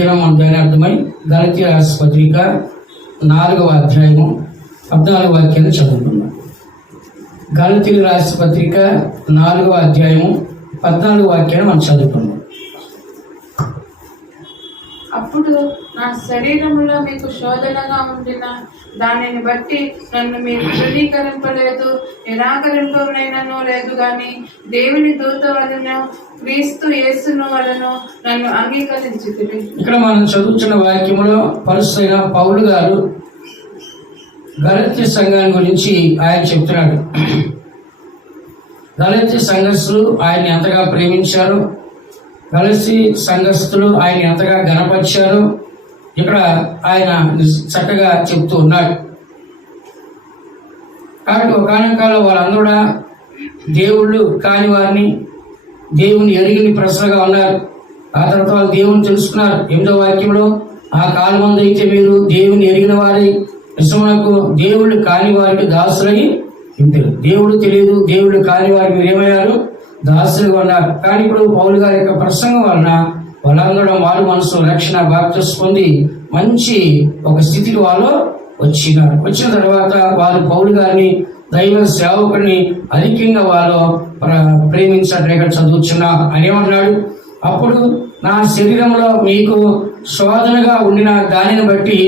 దాని అర్థమై గలతీ రాసిన పత్రిక 4వ అధ్యాయము 14వ వాక్యాన్ని చదువుతున్నాం. గలతీయులకు రాసిన పత్రిక 4వ అధ్యాయము 14వ వాక్యాన్ని మనం చదువుకున్నాం. అప్పుడు నా శరీరంలో మీకు శోధనగా ఉండిన దానిని బట్టి నన్ను మీరు ధృవీకరింపలేదు, నిరాకరింపనైనను లేదు గాని దేవుని దూత వలన క్రీస్తు యేసును వలన నన్ను అంగీకరించితిరి. ఇక్కడ మనం చదువుతున్న వాక్యంలో పరిశుద్ధైన పౌలు గారు గలతీ సంఘాన్ని గురించి ఆయన చెప్తున్నాడు. గలతీ సంఘస్థులు ఆయన ఎంతగా ప్రేమించారు, గలతీ సంఘస్థులు ఆయన ఎంతగా ఘనపరిచారు ఇక్కడ ఆయన చక్కగా చెప్తూ ఉన్నాడు. కాబట్టి ఒకనొక కాలంలో వాళ్ళందరూ కూడా దేవుళ్ళు కాని వారిని, దేవుని ఎరిగిన ప్రశ్నగా ఉన్నారు. ఆ తర్వాత వాళ్ళు దేవుని తెలుసుకున్నారు. 8వ వాక్యంలో ఆ కాలమందు అయితే మీరు దేవుని ఎరిగిన వారి విషమునకు దేవుళ్ళు కాని వారికి దాసులని ఇంటారు. దేవుడు తెలియదు, దేవుడు కాని వారికి మీరు ఏమయ్యారు, దాసులుగా ఉన్నారు. కానీ ఇప్పుడు పౌలు గారి యొక్క ప్రసంగం వలన వాళ్ళందరూ మారు మనసు రక్షణ బాప్తిస్మం పొంది మంచి ఒక స్థితికి వాళ్ళు వచ్చిన తర్వాత వారు పౌలు గారిని దైవ సేవకుడిని అధికంగా వాళ్ళు ప్రేమించట్లేక చదువుతున్నా అని ఏమన్నాడు. అప్పుడు నా శరీరంలో మీకు శోధనగా ఉండిన దానిని బట్టి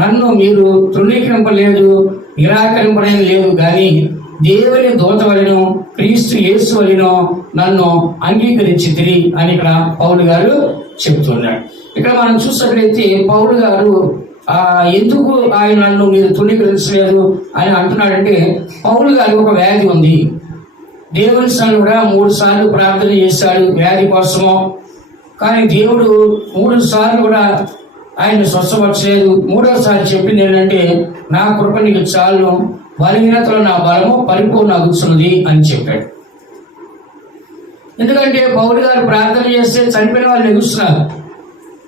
నన్ను మీరు తృణీకరింపలేదు, నిరాకరింపలేదు లేదు కానీ దేవుని దూత వలెను క్రీస్తు యేసు వలెను నన్ను అంగీకరించితిరి అని ఇక్కడ పౌలు గారు చెప్తున్నాడు. ఇక్కడ మనం చూసినట్లయితే పౌలు గారు ఎందుకు ఆయన నన్ను మీరు తృణీకరించలేదు అని అంటున్నాడంటే, పౌలు గారికి ఒక వ్యాధి ఉంది. దేవుని సన్నిధిలో కూడా 3 సార్లు ప్రార్థన చేశాడు వ్యాధి కోసము. కానీ దేవుడు 3 సార్లు కూడా ఆయన స్వస్థపరచలేదు. 3వసారి చెప్పింది ఏంటంటే, నా కృప నీకు చాలు, బలహీనతలో నా బలము పరిపూర్ణ అగుతున్నది అని చెప్పాడు. ఎందుకంటే పౌలు గారు ప్రార్థన చేస్తే చనిపోయిన వాళ్ళు ఎగుస్తున్నారు.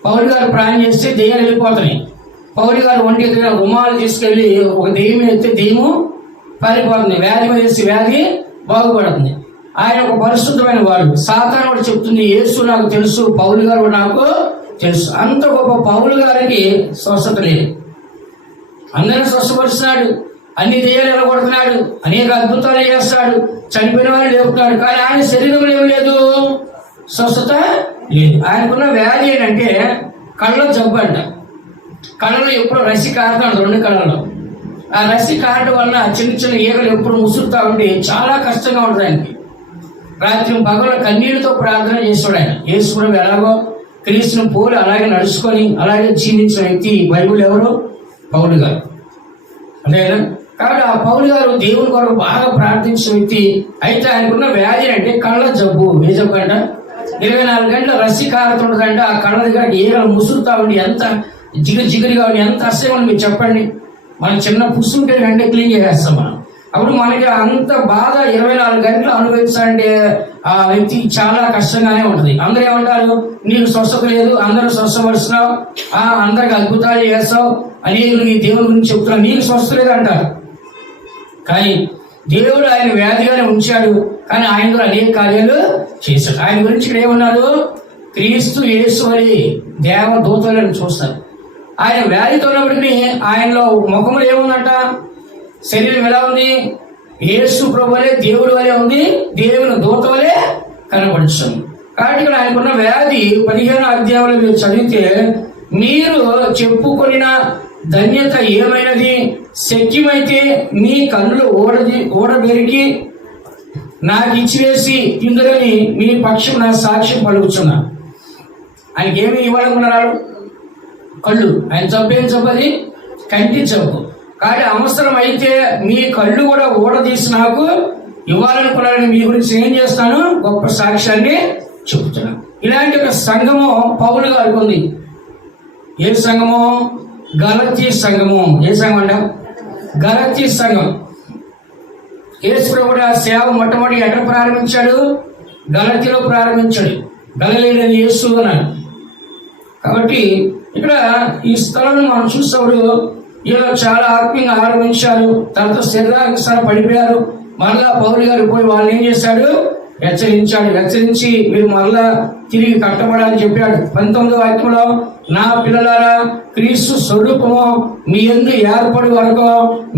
పౌలు గారు ప్రార్థన చేస్తే దెయ్యాలు వెళ్ళిపోతున్నాయి. పౌలు గారు ఒంటి ఎదుగున రుమాలు తీసుకెళ్లి ఒక దెయ్యం ఎత్తే దెయ్యము పారిపోతుంది, వ్యాధి మీద వేసి వ్యాధి బాగుపడుతుంది. ఆయన ఒక పరిశుద్ధమైన వాడు. సాతాను కూడా చెప్తుంది, యేసు నాకు తెలుసు, పౌలు గారు కూడా నాకు తెలుసు. అంత గొప్ప పౌలు గారికి స్వస్థత లేదు. అందరిని స్వస్థపరుస్తున్నాడు, అన్ని దెయ్యాలు ఎలగొడుతున్నాడు, అనేక అద్భుతాలు చేస్తాడు, చనిపోయిన వాళ్ళు లేపుతాడు. కానీ ఆయన శరీరంలో ఏం లేదు, స్వస్థత లేదు. ఆయనకున్న వ్యాధి ఏంటంటే కళ్ళ జబ్బు అంట. కళ్ళలో ఎప్పుడు రసి కారుతాడు 2 కళ్ళలో. ఆ రసి కారడం వల్ల చిన్న చిన్న ఈగలు ఎప్పుడు ముసురుతా ఉండి చాలా కష్టంగా ఉంటుంది ఆయనకి. రాత్రి పగల కన్నీటితో ప్రార్థన చేస్తాడు ఆయన. యేసుప్రభు ఎలాగో క్రీస్తును పోలి అలాగే నడుచుకొని అలాగే జీవించిన వ్యక్తి బైబిల్ ఎవరు, పౌలు గారు. అంతేనా? కాబట్టి ఆ పౌలు గారు దేవుని కొరకు బాగా ప్రార్థించిన వ్యక్తి. అయితే ఆయనకున్న వ్యాధి అంటే కళ్ళ జబ్బు. ఏ జబ్బు అంట, 24 గంటల రసి కారుతుండదంటే ఆ కళ్ళ దగ్గర ఈగలు ముసురుతా ఉండి ఎంత జిగిరిగా ఉండి ఎంత అసహ్యం మీరు చెప్పండి. మనం చిన్న పుస్తుంటే వెంటనే క్లీన్ చేసేస్తాం మనం. అప్పుడు మనకి అంత బాధ 24 గంటలు అనుభవించాలంటే ఆ వ్యక్తికి చాలా కష్టంగానే ఉంటుంది. అందరూ ఏమంటారు, నీకు స్వస్థత లేదు, అందరూ స్వస్థపరుస్తున్నావు, అందరికి అద్భుతాలు చేస్తావు, అనేకులకి దేవుని గురించి చెప్తున్నావు, నీకు స్వస్థత లేదు అంటారు. కానీ దేవుడు ఆయన వ్యాధిగానే ఉంచాడు, కానీ ఆయన కూడా అనేక కార్యాలు చేశాడు. ఆయన గురించి ఇక్కడ ఏమన్నారు, క్రీస్తు యేసు అని దేవదూతలను చూస్తారు. ఆయన వ్యాధితో ఉన్నప్పటికీ ఆయనలో ముఖములు ఏముందంట, శరీరం ఎలా ఉంది, యేసు ప్రభు వలె దేవుడు వలె ఉంది, దేవుని దూత వలె కనపడుతుంది. కాబట్టి ఇక్కడ ఆయనకున్న వ్యాధి 15వ అధ్యాయంలో మీరు చదివితే, మీరు చెప్పుకొనిన ధన్యత ఏమైనది, శక్యమైతే మీ కన్నులు ఓడబెరికి నాకు ఇచ్చివేసి ఇందులోని మీ పక్షం నా సాక్ష్యం పలుకుతున్నా. ఆయనకి ఏమి ఇవ్వాలనుకున్నారు, కళ్ళు. ఆయన జబ్బేం జబ్బది, కంటి జబ్బు. కానీ అవసరం అయితే మీ కళ్ళు కూడా ఓడదీసి నాకు ఇవ్వాలనుకున్నారని మీ గురించి ఏం చేస్తాను, గొప్ప సాక్ష్యాన్ని చెబుతున్నాను. ఇలాంటి ఒక సంఘము పౌలు గారికి ఉంది. ఏ సంఘము, గలతీ సంఘము. ఏ సంఘం అంట, గలతీ సంఘం. యేసు ప్రభువు సేవ మొట్టమొదటి ఎక్కడ ప్రారంభించాడు, గలతీలో ప్రారంభించాడు. గలిలయుడైన యేసు అన్నాడు. కాబట్టి ఇక్కడ ఈ స్థలాన్ని మనం చూసినప్పుడు ఇలా చాలా ఆత్మీయంగా ఆరంభించారు. తర్వాత శరీరానికి పడిపోయారు. మరలా పౌలు గారు పోయి వాళ్ళు ఏం చేశాడు, హెచ్చరించి మీరు మరలా తిరిగి కట్టబడాలని చెప్పాడు. 19వ వాక్యంలో, నా పిల్లలారా, క్రీస్తు స్వరూపము మీ యందు ఏర్పడి వరకు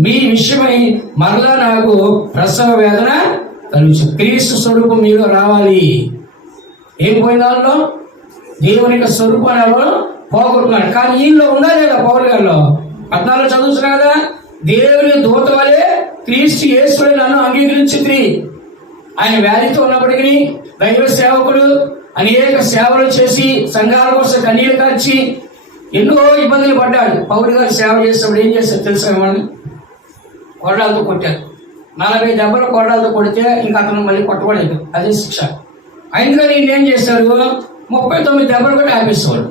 మీ విషయమై మరలా నాకు ప్రసవ వేదన కలుగు. క్రీస్తు స్వరూపం మీలో రావాలి. ఏం పోయిన దానిలో దేవుని యొక్క స్వరూపాలు పోగొట్టుకున్నాడు. కానీ ఈయనలో ఉందా లేదా? పౌలు గారిలో 14 చదువుతున్నా కదా, దేవుని దూత వలె క్రీస్తు యేసుని నన్ను అంగీకరించింది. ఆయన వ్యాధితో ఉన్నప్పటికీ దైవ సేవకుడు అనేక సేవలు చేసి సంఘాల కోసం కన్నీళ్లు కార్చి ఎన్నో ఇబ్బందులు పడ్డాడు. పౌలు గారు సేవ చేసినప్పుడు ఏం చేస్తారు తెలుసా? ఏమని కొరడాలతో కొట్టారు. 40 దెబ్బలు కొరడాలతో కొడితే ఇంకా అతను మళ్ళీ కొట్టబడలేదు. అదే శిక్ష. అందుకని ఏం చేశారు? 39 దెబ్బలు కొట్టి ఆపేసేవాడు.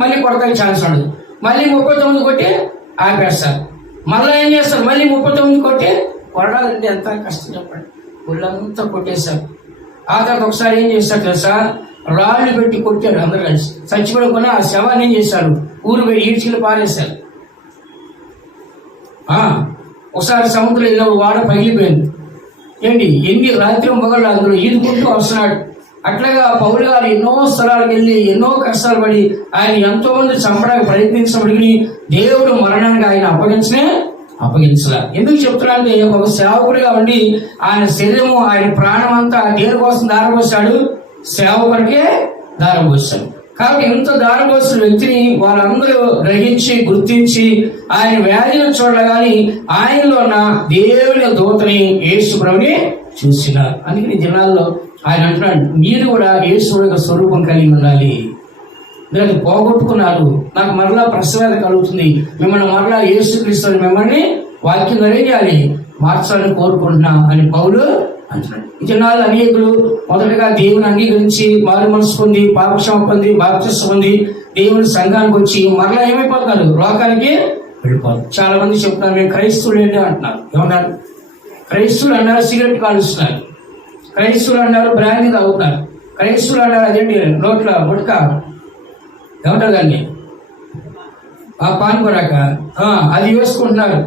మళ్ళీ కొడతానికి ఛాన్స్ ఉండదు. మళ్ళీ 39 కొట్టి ఆపేస్తారు. మళ్ళీ ఏం చేస్తారు? మళ్ళీ 39 కొట్టి కొరడాలంటే ఎంత కష్టం చెప్పండి. ఒళ్ళంతా కొట్టేశారు. ఆ తర్వాత ఒకసారి ఏం చేశారు తెలుసా? రాళ్ళు పెట్టి కొట్టాడు. అందరూ కలిసి చచ్చిపోకుండా ఆ శవాన్ని ఏం చేశారు? ఊరు పెట్టి ఈడ్చిలు పారేశారు. ఒకసారి సముద్రంలో వెళ్ళినప్పుడు వాడ పగిలిపోయింది. ఏంటి ఎన్ని రాత్రి మొగళ్ళు అందులో ఈదుకుంటూ వస్తున్నాడు. అట్లాగా పౌలు గారు ఎన్నో స్థలాలకు వెళ్ళి ఎన్నో కష్టాలు పడి ఆయన ఎంతో మంది చంపడానికి ప్రయత్నించినప్పటికీ దేవుడు మరణానికి ఆయన అప్పగించలా. ఎందుకు చెప్తున్నానంటే, ఒక సేవకుడిగా ఉండి ఆయన శరీరము ఆయన ప్రాణం అంతా దేని కోసం దారపోసాడు? సేవకుడికే దారపోసాడు. కాబట్టి ఇంత దారపోసిన వ్యక్తిని వాళ్ళందరూ గ్రహించి గుర్తించి ఆయన వ్యాధిని చూడగాని ఆయనలో ఉన్న దేవుని దూతని యేసు ప్రభుని చూసినారు. అందుకని ఈ దినాల్లో ఆయన అంటున్నాడు, మీరు కూడా యేసు యొక్క స్వరూపం కలిగి ఉండాలి. మీరు అది పోగొట్టుకున్నారు, నాకు మరలా ప్రసవేద కలుగుతుంది, మిమ్మల్ని మరలా యేసుక్రీస్తు మిమ్మల్ని వాక్యం చేయాలి, మార్చాలని కోరుకుంటున్నా అని పౌలు అంటున్నాడు. ఈ దినాల్లో అనేకులు మొదటగా దేవుని అంగీకరించి మారు మనసు పొంది పాపక్షమ పొంది బాప్తిస్మం పొంది దేవుని సంఘానికి వచ్చి మరలా ఏమైపోతున్నారు? లోకానికి వెళ్ళిపోతారు. చాలా మంది చెప్తున్నారు, మేము క్రైస్తవులు ఏంటి అంటున్నారు. ఏమన్నారు? క్రైస్తవులు అన్నారు సిగరెట్ కాలుస్తున్నారు, క్రైస్తవులు అన్నారు బ్రాండీ తాగుతున్నారు, క్రైస్తవులు అన్నారు అదేంటి నోట్ల గుట్క ఏమంటారు దాన్ని పాన్పరాక అది వేసుకుంటున్నారు.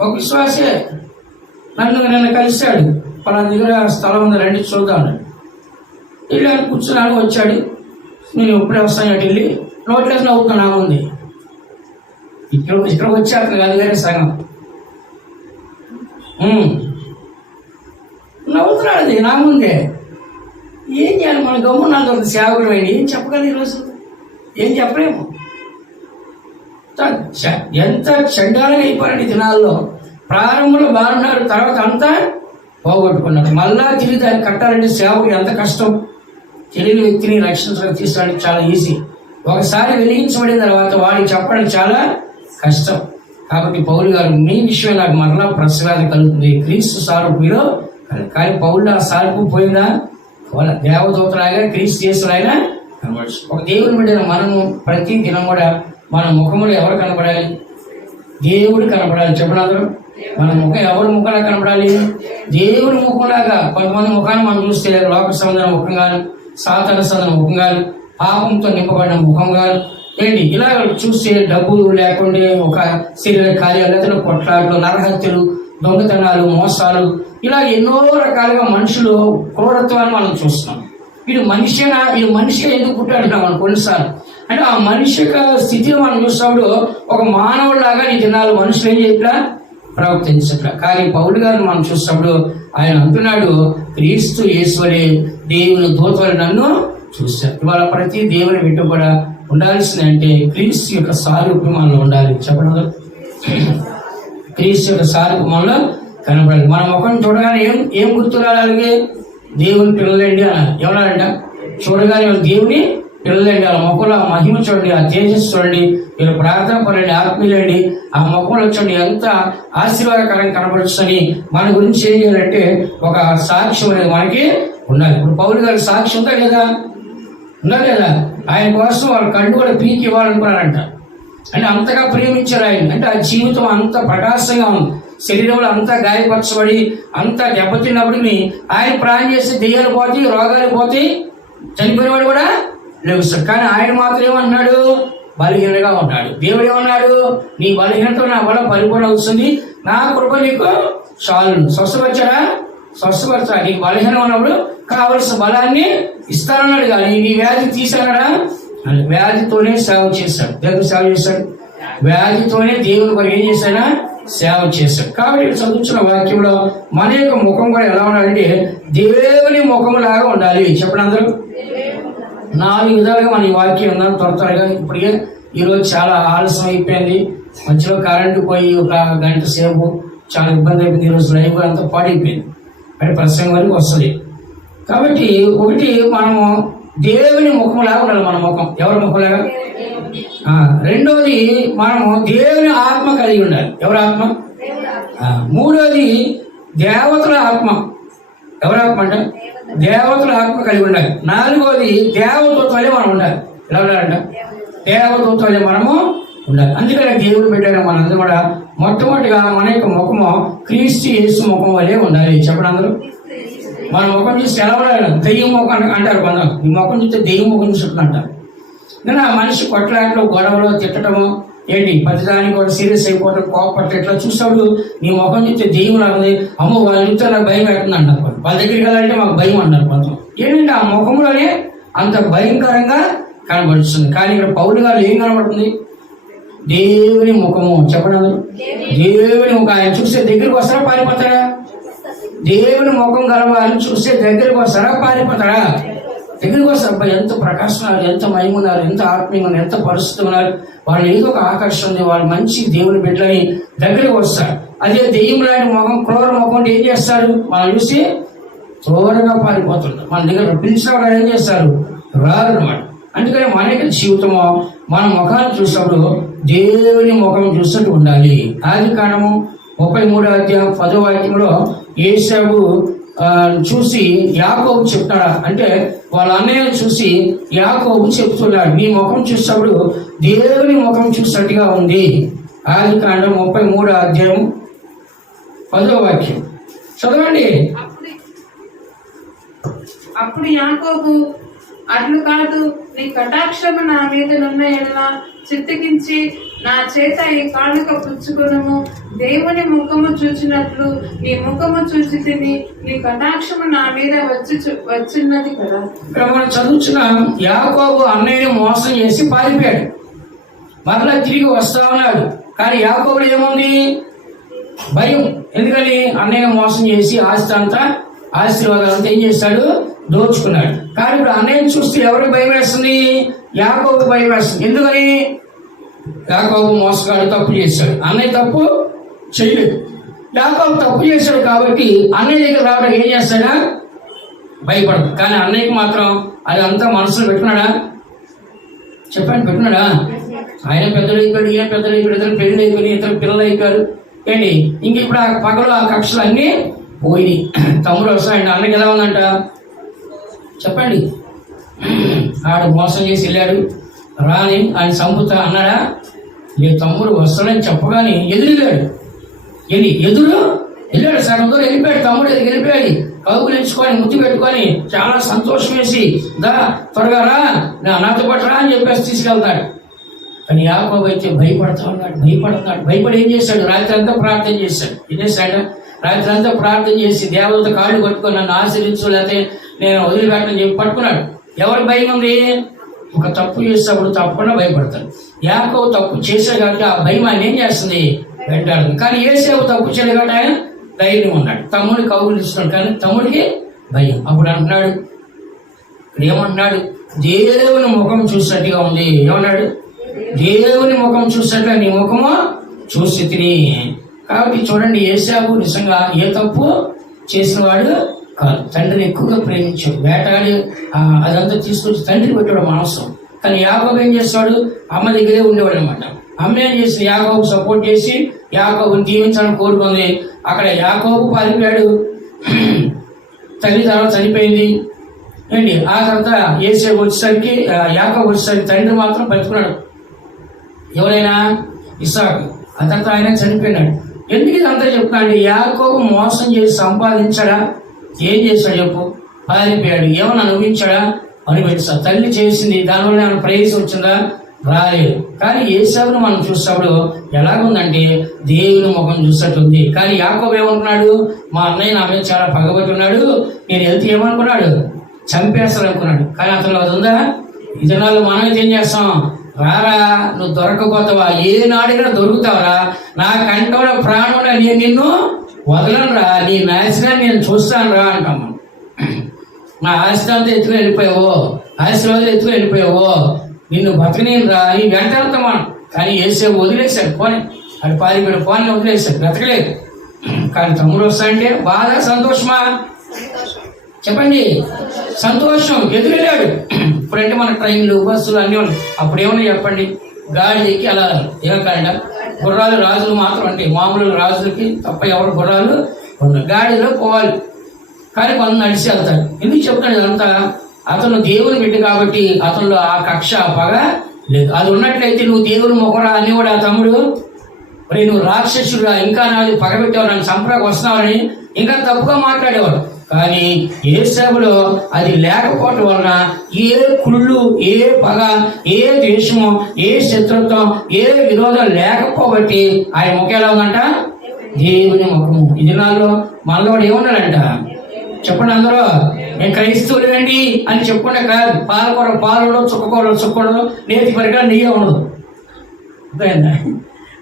ఒక విశ్వాసే నన్ను కలిశాడు, పలానా దగ్గర స్థలం ఉంది రండి చూద్దాం. వెళ్ళి కూర్చున్నాను, వచ్చాడు. నేను ఎప్పుడే వస్తాను అటు వెళ్ళి నోట్లేసి నవ్వుతున్నా ఉంది. ఇక్కడికి వచ్చి అతను కాదు వేరే సగం నవ్వుతున్నాడు. అది నా ముందే. ఏం చేయాలి? మన గమ్మున్నాడు సేవకుడు అయింది. ఏం చెప్పగలరు ఈరోజు? ఏం చెప్పలేము. ఎంత చండాలంగా అయిపోయాడు ఈ దినాల్లో. ప్రారంభంలో బాగున్నారు, తర్వాత అంతా పోగొట్టుకున్నారు. మళ్ళా తిరిగి దాన్ని కట్టాలంటే సేవకుడు ఎంత కష్టం. తెలియని వ్యక్తిని రక్షించడానికి తీసుకోవడానికి చాలా ఈజీ. ఒకసారి వెలిగించబడిన తర్వాత వాడికి చెప్పడానికి చాలా కష్టం. కాబట్టి పౌలు గారు, మీ విషయం నాకు మరలా ప్రసవేద కలుగుతుంది, క్రీస్తు సారూపు మీరు. కానీ పౌలు ఆ సారూపు పోయిందా? వాళ్ళ దేవదూతలాగా క్రీస్తు చేసిన కనబడచ్చు. ఒక దేవుని బిడ్డ మనము ప్రతి దినం కూడా మన ముఖములు ఎవరు కనబడాలి? దేవుడు కనబడాలి. చెప్పడారు మన ముఖం ఎవరి ముఖంలా కనబడాలి? దేవుని ముఖంలాగా. కొంతమంది ముఖాన్ని మనం చూస్తే లోక సంబంధం ముఖంగాను, సాతాన సంబంధం ముఖంగాను, పాపంతో నింపబడిన ముఖంగాను, ఏంటి ఇలా చూస్తే డబ్బులు లేకుండా ఒక శరీర కార్యాలు, లేదా కొట్లాట్లు, నరహత్యలు, దొంగతనాలు, మోసాలు, ఇలా ఎన్నో రకాలుగా మనుషులు క్రూరత్వాన్ని మనం చూస్తున్నాం. వీడు మనిషినా, వీడు మనిషిగా ఎందుకు పుట్టాడున్నాం మనం కొన్నిసార్లు. అంటే ఆ మనిషి యొక్క స్థితిని మనం చూసినప్పుడు ఒక మానవుడిలాగా ఈ దినాలు మనుషులు ఏం చెప్పినా ప్రవర్తించట్లా. కానీ పౌలు గారిని మనం చూసినప్పుడు ఆయన అంటున్నాడు, క్రీస్తు యేసువలే దేవుని దూతలు నన్ను చూశారు. ఇవాళ ప్రతి దేవుని బిడ్డ కూడా ఉండాల్సింది అంటే క్రీస్తు యొక్క సారూప్యం మనలో ఉండాలి. చెప్పడం క్రీస్తు యొక్క సారూప్యంలో కనబడాలి. మన ముఖం చూడగానే ఏం గుర్తు రావాలి? దేవుని పిల్లలండి అన్నారు. ఎవరంట? చూడగానే దేవుని పిల్లలండి. ఆ ముఖంలో ఆ మహిమ చూడండి, ఆ తేజస్సు చూడండి, వీళ్ళు ప్రార్థన పడండి, ఆత్మీయులండి. ఆ ముఖంలో చూడండి ఎంత ఆశీర్వాదకరంగా కనబడుతుందని మన గురించి ఏం చేయాలంటే ఒక సాక్ష్యం అనేది మనకి ఉండాలి. ఇప్పుడు పౌలు గారి సాక్ష్యం ఉందా లేదా? ఉందా లేదా? ఆయన కోసం వాళ్ళ కళ్ళు కూడా పీకి ఇవ్వాలనుకున్నారంట. అంటే అంతగా ప్రేమించారు ఆయన. అంటే ఆ జీవితం అంత ప్రకాశంగా ఉంది, శరీరంలో అంతా గాయపరచబడి అంతా దెబ్బతిన్నప్పటికీ ఆయన ప్రాణం చేస్తే దెయ్యాలు పోతాయి, రోగాలు పోతాయి, చనిపోయినవాడు కూడా లేవుస్తాడు. కానీ ఆయన మాత్రం ఏమన్నాడు? బలహీనగా ఉన్నాడు. దేవుడు ఏమన్నాడు? నీ బలహీనతో నా బలం పరిపూర్ణ అవుతుంది, నా కృప నీకు చాలు. స్వస్థపరిచాడా? స్వస్థపరచాలి. నీకు బలహీనం ఉన్నప్పుడు కావలసిన బలాన్ని ఇస్తానన్నాడు. కానీ నీ వ్యాధి తీసానడా? వ్యాధితోనే సేవ చేశాడు. దేవుడు సేవ చేశాడు. వ్యాధితోనే దేవుని మరి ఏం చేశాడా? సేవ చేశాడు. కాబట్టి చదువుతున్న వాక్యంలో మన యొక్క ముఖం కూడా ఎలా ఉండాలంటే దేవుని ముఖంలాగా ఉండాలి. చెప్పండి అందరూ. 4 విధాలుగా మన ఈ వాక్యం ఉందాం త్వరగా. ఇప్పటికే ఈరోజు చాలా ఆలస్యం అయిపోయింది. మధ్యలో కరెంటు పోయి ఒక గంట సేపు చాలా ఇబ్బంది అయిపోయింది. ఈరోజు లైవ్ అంతా పాడైపోయింది. అంటే ప్రసంగం వరకు వస్తుంది. కాబట్టి ఒకటి మనము దేవుని ముఖంలాగా ఉండాలి. మన ముఖం ఎవరి ముఖంలాగా? రెండోది మనము దేవుని ఆత్మ కలిగి ఉండాలి. ఎవరి ఆత్మ? మూడోది దేవతల ఆత్మ. ఎవరి ఆత్మ అంటే దేవతల ఆత్మ కలిగి ఉండాలి. 4వది దేవదూతలే మనం ఉండాలి. ఎలా ఉండాలంట? దేవదూతలే మనము ఉండాలి. అందుకని దేవుడు పెట్టారు మనందరూ కూడా మొట్టమొదటిగా మన యొక్క ముఖము క్రీస్తు యేసు ముఖం వల్లే ఉండాలి. చెప్పండి అందరూ. మన ముఖం చూస్తే ఎలా ఉండాలి? దెయ్యం ముఖం అంటారు కొందరు. ఈ ముఖం చూస్తే దెయ్యం ముఖం చూసుకుంటూ అంటారు. నేను ఆ మనిషి కొట్లాటలు గొడవలు తిట్టడము ఏంటి ప్రతిదానికి కూడా సీరియస్ అయిపోవడం కోపట్ల ఇట్లా చూస్తాడు. నీ ముఖం చూస్తే దెయ్యం లాగుంది, అమ్మో వాళ్ళు చూస్తే నాకు భయం పెడుతుంది అంటారు. వాళ్ళ దగ్గరికి వెళ్ళాలంటే మాకు భయం అన్నారు కొంచెం. ఏంటంటే ఆ ముఖంలోనే అంత భయంకరంగా కనబడుతుంది. కానీ ఇక్కడ పౌలు గారు ఏం కనబడుతుంది? దేవుని ముఖము. చెప్పండి అందరూ. దేవుని ముఖం. ఆయన చూస్తే దగ్గరికి వస్తారా పారిపోతారా? దేవుని ముఖం గలవారిని చూస్తే దగ్గరికి వస్తారా పారిపోతారా? దగ్గరికి వస్తారు. అబ్బాయి ఎంత ప్రకాశం ఉన్నారు, ఎంత మహిమ ఉన్నారు, ఎంత ఆత్మీయంగా ఉన్నారు, ఎంత పరిస్థితి ఉన్నారు. వాళ్ళు ఏదో ఒక ఆకర్షణ ఉంది, వాళ్ళు మంచి దేవుని బిడ్డలని దగ్గరికి వస్తారు. అదే దెయ్యం లాంటి ముఖం, క్రూర ముఖం ఏం చేస్తారు? వాళ్ళు చూసి త్వరగా పారిపోతుంటారు. మన దగ్గర పిలిచిన వాళ్ళు ఏం చేస్తారు? రారు అన్నమాట. అందుకని మన యొక్క జీవితము మన ముఖాన్ని చూసినప్పుడు దేవుని ముఖం చూసినట్టు ఉండాలి. ఆదికాండము 33వ అధ్యాయం 10వ వాక్యంలో ఏశావు చూసి యాకోబు చెప్తాడా అంటే వాళ్ళ అన్నయ్యను చూసి యాకోబు చెప్తున్నాడు, నీ ముఖం చూసినప్పుడు దేవుని ముఖం చూసినట్టుగా ఉంది. ఆదికాండం 33వ అధ్యాయం 10వ వాక్యం చదవండి. అప్పుడు యాకోబు, అట్లు కాదు, నీ కటాక్షము నా మీద నున్న ఎడల చిత్తగించి నా చేత ఈ కానుక పుచ్చుకొనుము. దేవుని ముఖము చూచినట్లు నీ ముఖము చూసి తిని నీ కటాక్షము నా మీద వచ్చిన్నది కదా. ఇక్కడ మనం చదువుతున్న యాకోబు అన్నయ్యని మోసం చేసి పారిపోయాడు. మరలా తిరిగి వస్తా ఉన్నాడు. కానీ యాకోబుడు ఏముంది? భయం. ఎందుకని? అన్నయ్య మోసం చేసి ఆస్తి అంతా ఆశీర్వాదాలు అంతా ఏం చేస్తాడు? దోచుకున్నాడు. కానీ ఇప్పుడు అన్నయ్యని చూస్తే ఎవరికి భయం వేస్తుంది? యాకోబు భయం వేస్తుంది. ఎందుకని? యాకోబు మోసగాడు, తప్పు చేశాడు. అన్నయ్య తప్పు చేయలేదు. యాకోబు తప్పు చేశాడు కాబట్టి అన్నయ్య దగ్గర రావడం ఏం చేస్తాడా? భయపడదు. కానీ అన్నయ్యకి మాత్రం అది అంతా మనసులో పెట్టుకున్నాడా? చెప్పండి, పెట్టుకున్నాడా? ఆయన పెద్దలు అయిపోయాడు, ఈయన పెద్దలు అయిపోయాడు, ఇద్దరు పెళ్లి అయిపోయి ఇద్దరు పిల్లలు అయిపోయారు. ఏంటి ఇంక ఇప్పుడు ఆ పగలు ఆ కక్షలు అన్నీ పోయి తమ్ముడు వస్తాడు. అన్నకి ఎలా ఉందంట? చెప్పండి. ఆడు మోసం చేసి వెళ్ళాడు, రాని ఆయన చంపుతా అన్నాడా? ఏ తమ్ముడు వస్తాడని చెప్పగానే ఎదురెళ్ళాడు. ఎదురు వెళ్ళాడు. సగం దూరం వెళ్ళిపోయాడు. తమ్ముడు వెళ్ళిపోయాడు. కవులు ఎంచుకొని ముద్దు పెట్టుకొని చాలా సంతోషం వేసి దా త్వరగా రా, నాతో పాటు రా అని చెప్పేసి తీసుకెళ్తాడు. కానీ యాకోబు అయితే భయపడుతున్నాడు. భయపడి ఏం చేశాడు? రాత్రి అంతా ప్రార్థన చేశాడు. ఏం చేశాడు? రాత్రి అంతా ప్రార్థన చేసి దేవత కాళ్ళు పట్టుకొని నన్ను ఆశ్రయించు, లేకపోతే నేను వదిలిపెట్టని చెప్పి పట్టుకున్నాడు. ఎవరికి భయం ఉంది? ఒక తప్పు చేసేటప్పుడు తప్పకుండా భయపడతాడు. యాకోబు తప్పు చేశాడు కాబట్టి ఆ భయం ఆయన ఏం చేస్తుంది? వెంటాడుతుంది. కానీ ఏసేపు తప్పు చేయలేదు కాబట్టి ఆయన ధైర్యం ఉన్నాడు. తమ్ముడి కవులు ఇస్తున్నాడు, కానీ తమ్ముడికి భయం. అప్పుడు అంటున్నాడు, ఏమంటున్నాడు? దేవుని ముఖం చూసినట్టుగా ఉంది. ఏమన్నాడు? దేవుని ముఖం చూసినట్టుగా నీ ముఖము చూసి తిని. కాబట్టి చూడండి, ఏసావు నిజంగా ఏ తప్పు చేసిన వాడు కాదు. తండ్రిని ఎక్కువగా ప్రేమించాడు. వేటాడి అదంతా తీసుకొచ్చి తండ్రికి పెట్టాడు మాంసం. కానీ యాకోబు ఏం చేస్తాడు? అమ్మ దగ్గరే ఉండేవాడు అనమాట. అమ్మ ఏం చేసి యాకోబు సపోర్ట్ చేసి యాకోబుని దీవించాలని కోరుకుంది. అక్కడ యాకోబు పారిపోయాడు. తల్లి తర్వాత చనిపోయింది. ఏంటి ఆ తర్వాత ఏసేపు వచ్చేసరికి యాకోబు వచ్చేసరికి తండ్రి మాత్రం బతుకున్నాడు. ఎవరైనా ఇస్సాకు. ఆ తర్వాత ఆయన చనిపోయినాడు. ఎందుకు ఇదంతా చెప్తున్నాడు? యాకోబు మోసం చేసి సంపాదించాడా? ఏం చేశాడు చెప్పు? పారిపోయాడు. ఏమన్నా అనుభవించాడా? అనుభవించాడు. తల్లి చేసింది దానివల్ల ఏమైనా ప్రైజ్ వచ్చిందా? రాలేదు. కానీ ఏసావును మనం చూసినప్పుడు ఎలాగుందంటే దేవుని ముఖం చూసినట్టుంది. కానీ యాకోబు ఏమనుకున్నాడు, మా అన్నయ్య నా మీద చాలా పగబట్టి ఉన్నాడు, నేను వెళ్తే ఏమనుకున్నాడు, చంపేస్తాడు అనుకున్నాడు. కానీ అతను అది ఉందా? ఈ దినాల్లో మనం ఏం చేస్తాం, రారా నువ్వు దొరకపోతావా, ఏ నాడినా దొరుకుతావరా, నా కంటోడ ప్రాణం నేను నిన్ను వదలను రా, నీ నాశనాన్ని నేను చూస్తాను రా అంటాం. నా ఆస్తి అంతా ఎత్తుకుని వెళ్ళిపోయావో, ఆశీర్వాదాలు ఎత్తుకుని వెళ్ళిపోయావో, నిన్ను బతకనేను రా అని వెంటాడతాం మనం. కానీ ఏసేపు వదిలేశాడు, పోనీ అది పారిపోయాడు, పోనీ వదిలేశాడు, బ్రతకలేదు. కానీ తమ్ముడు వస్తాయంటే బాధ సంతోషమా చెప్పండి? సంతోషం. ఎదురెళ్ళాడు. ఇప్పుడంటే మన ట్రైన్లు బస్సులు అన్నీ ఉన్నాయి. అప్పుడు ఏమన్నా చెప్పండి, గాడి ఎక్కి అలా ఎగకాడ గుర్రాలు రాజులు మాత్రం అంటే మామూలు రాజులకి తప్ప ఎవరు గుర్రాలు ఉండవు, గాడిలో పోవాలి. కానీ కొంత నడిచి వెళ్తాడు. ఎందుకు చెప్తాడు ఇదంతా? అతను దేవుని బిడ్డ కాబట్టి అతనిలో ఆ కక్ష పగ లేదు. అది ఉన్నట్లయితే నువ్వు దేవుని మొక్కరా అనేవాడు ఆ తమ్ముడు, మరి నువ్వు రాక్షసుడురా, ఇంకా నాది పగబెట్టావు, నన్ను సంపరాకు వస్తున్నావని ఇంకా తప్పుగా మాట్లాడేవాడు. కానీ ఏసేపులో అది లేకపోవటం వలన ఏ కుళ్ళు, ఏ పగ, ఏ ద్వేషము, ఏ శత్రుత్వం, ఏ విరోధం లేకపోబట్టి ఆయన ముఖం ఎలా ఉందంట, దేవుని ముఖము. ఈ దినాల్లో మనలో ఏమున్నాడంట చెప్పండి అందరూ, నేను క్రైస్తవులేండి అని చెప్పుకుంటే కాదు, పాలకూర పాలలో, చుక్కకూర చుక్కడదు, నేతి పరిగా నెయ్యి ఉండదు.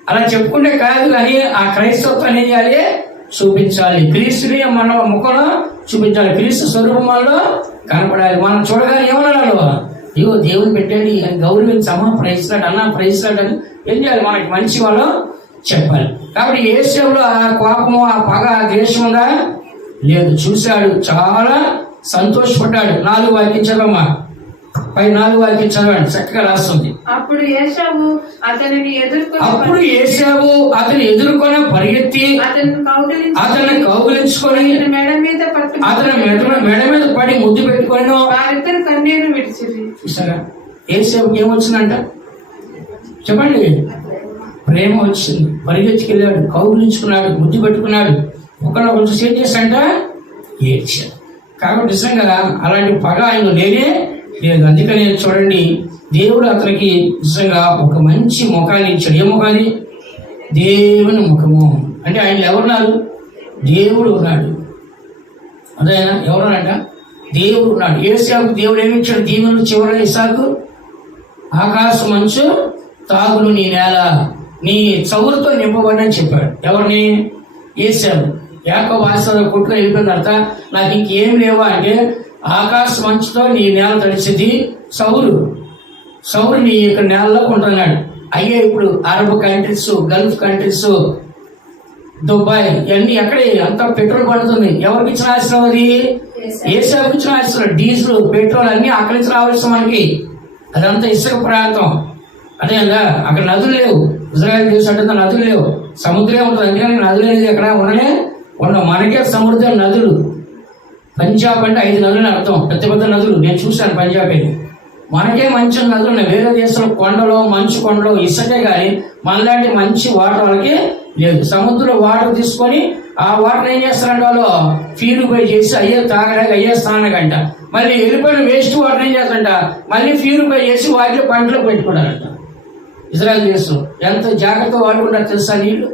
అలా చెప్పుకుంటే కాదు. కానీ ఆ క్రైస్తవత్వాన్ని ఏం చేయాలి, చూపించాలి. క్రీస్తుని మన ముఖంలో చూపించాలి, క్రీస్తు స్వరూపం మనలో కనపడాలి. మనం చూడగానే ఏమన్నాడు, ఇగో దేవుని పెట్టండి అని గౌరవించి అమ్మ ప్రైజ్లాడు అన్న ప్రైజ్లాడు అని ఏం చేయాలి, మనకి మంచి వాళ్ళు చెప్పాలి. కాబట్టి యేసులో ఆ కోపము, ఆ పగ, ఆ ద్వేషం ఉందా లేదు. చూశాడు, చాలా సంతోషపడ్డాడు. 4 వాక్యం చదవమ్మా, పై 4 వాక్యం చదవండి, చక్కగా రాస్తుంది. అప్పుడు ఏశావు అతని ఎదుర్కొని పరిగెత్తి అతన్ని కౌగిలించుకొని అతని మెడ మీద పడి ముద్దు పెట్టుకొని వారిద్దరు కన్నీరు విడిచిరి. చూసారా ఏశావుకి ఏమొచ్చిందంట చెప్పండి, ప్రేమ వచ్చింది. పరిగెత్తుకెళ్ళాడు, కౌగిలించుకున్నాడు, ముద్దు పెట్టుకున్నాడు. ఒకళ్ళు ఏం చేశాడంట, ఏడ్చాడు. కాబట్టి నిజంగా అలాంటి పగ ఆయన లేనే లేదు. అందుకని చూడండి, దేవుడు అతనికి నిజంగా ఒక మంచి ముఖాన్ని ఇచ్చాడు. ఏ ముఖాన్ని? దేవుని ముఖము. అంటే ఆయన ఎవరున్నారు, దేవుడు ఉన్నాడు. అదే ఎవరున్నాడ, దేవుడు ఉన్నాడు. ఏసాకు దేవుడు ఏమి ఇచ్చాడు, దీవెనలు చివరి ఇసాకు ఆకాశ మంచు తాగులు నీ నేల నీ చవురుతో నింపబడి చెప్పాడు. ఎవరిని? ఏసాకు. యాకోబు ఆశీర్వాద కొట్టులో వెళ్ళిపోయిన తర్వాత నాకు ఇంకేం లేవా అంటే ఆకాశ మంచుతో నీ నేల తడిచింది. సౌరు నీ యొక్క నేలలో ఉంటున్నాడు. అయ్యే ఇప్పుడు Arab countries, Gulf countries, Dubai ఇవన్నీ ఎక్కడే అంతా పెట్రోల్ పడుతుంది. ఎవరికి ఇచ్చిన ఆశ్రమం? అది ఏసాకు ఇచ్చిన ఆశ్రమం. డీజిల్, పెట్రోల్ అన్ని అక్కడి నుంచి రావాల్సిన మనకి. అదంతా ఇసుక ప్రాంతం. అదే కదా, అక్కడ నదులు లేవు. ఇజ్రాయెల్ దేశం అంటే నదులు లేవు, సముద్రం ఉంటుంది. అందుకని నదులు అనేది ఎక్కడ ఉన్న మనకే సముద్రం నదులు. పంజాబ్ అంటే 5 నదులని అర్థం, పెద్ద పెద్ద నదులు. నేను చూశాను పంజాబ్. మనకే మంచి నదులు ఉన్నాయి. వేరే దేశంలో కొండలో, మంచు కొండలో ఇసుకే కానీ మనలాంటి మంచి వాటర్ వాళ్ళకి లేదు. సముద్రంలో వాటర్ తీసుకొని ఆ వాటర్ ఏం చేస్తారంటే వాళ్ళు ప్యూరిఫై చేసి అయ్యే తాగడానికి, అయ్యే స్నానకంట. మళ్ళీ వెళ్ళిపోయిన వేస్ట్ వాటర్ ఏం చేస్తారంట, మళ్ళీ ప్యూరిఫై చేసి వాటిలో పంటలు పెట్టుకుంటారంట. ఇజ్రాయెల్ దేశం ఎంత జాగ్రత్త వాడుకుంటారు తెలుసా నీళ్ళు.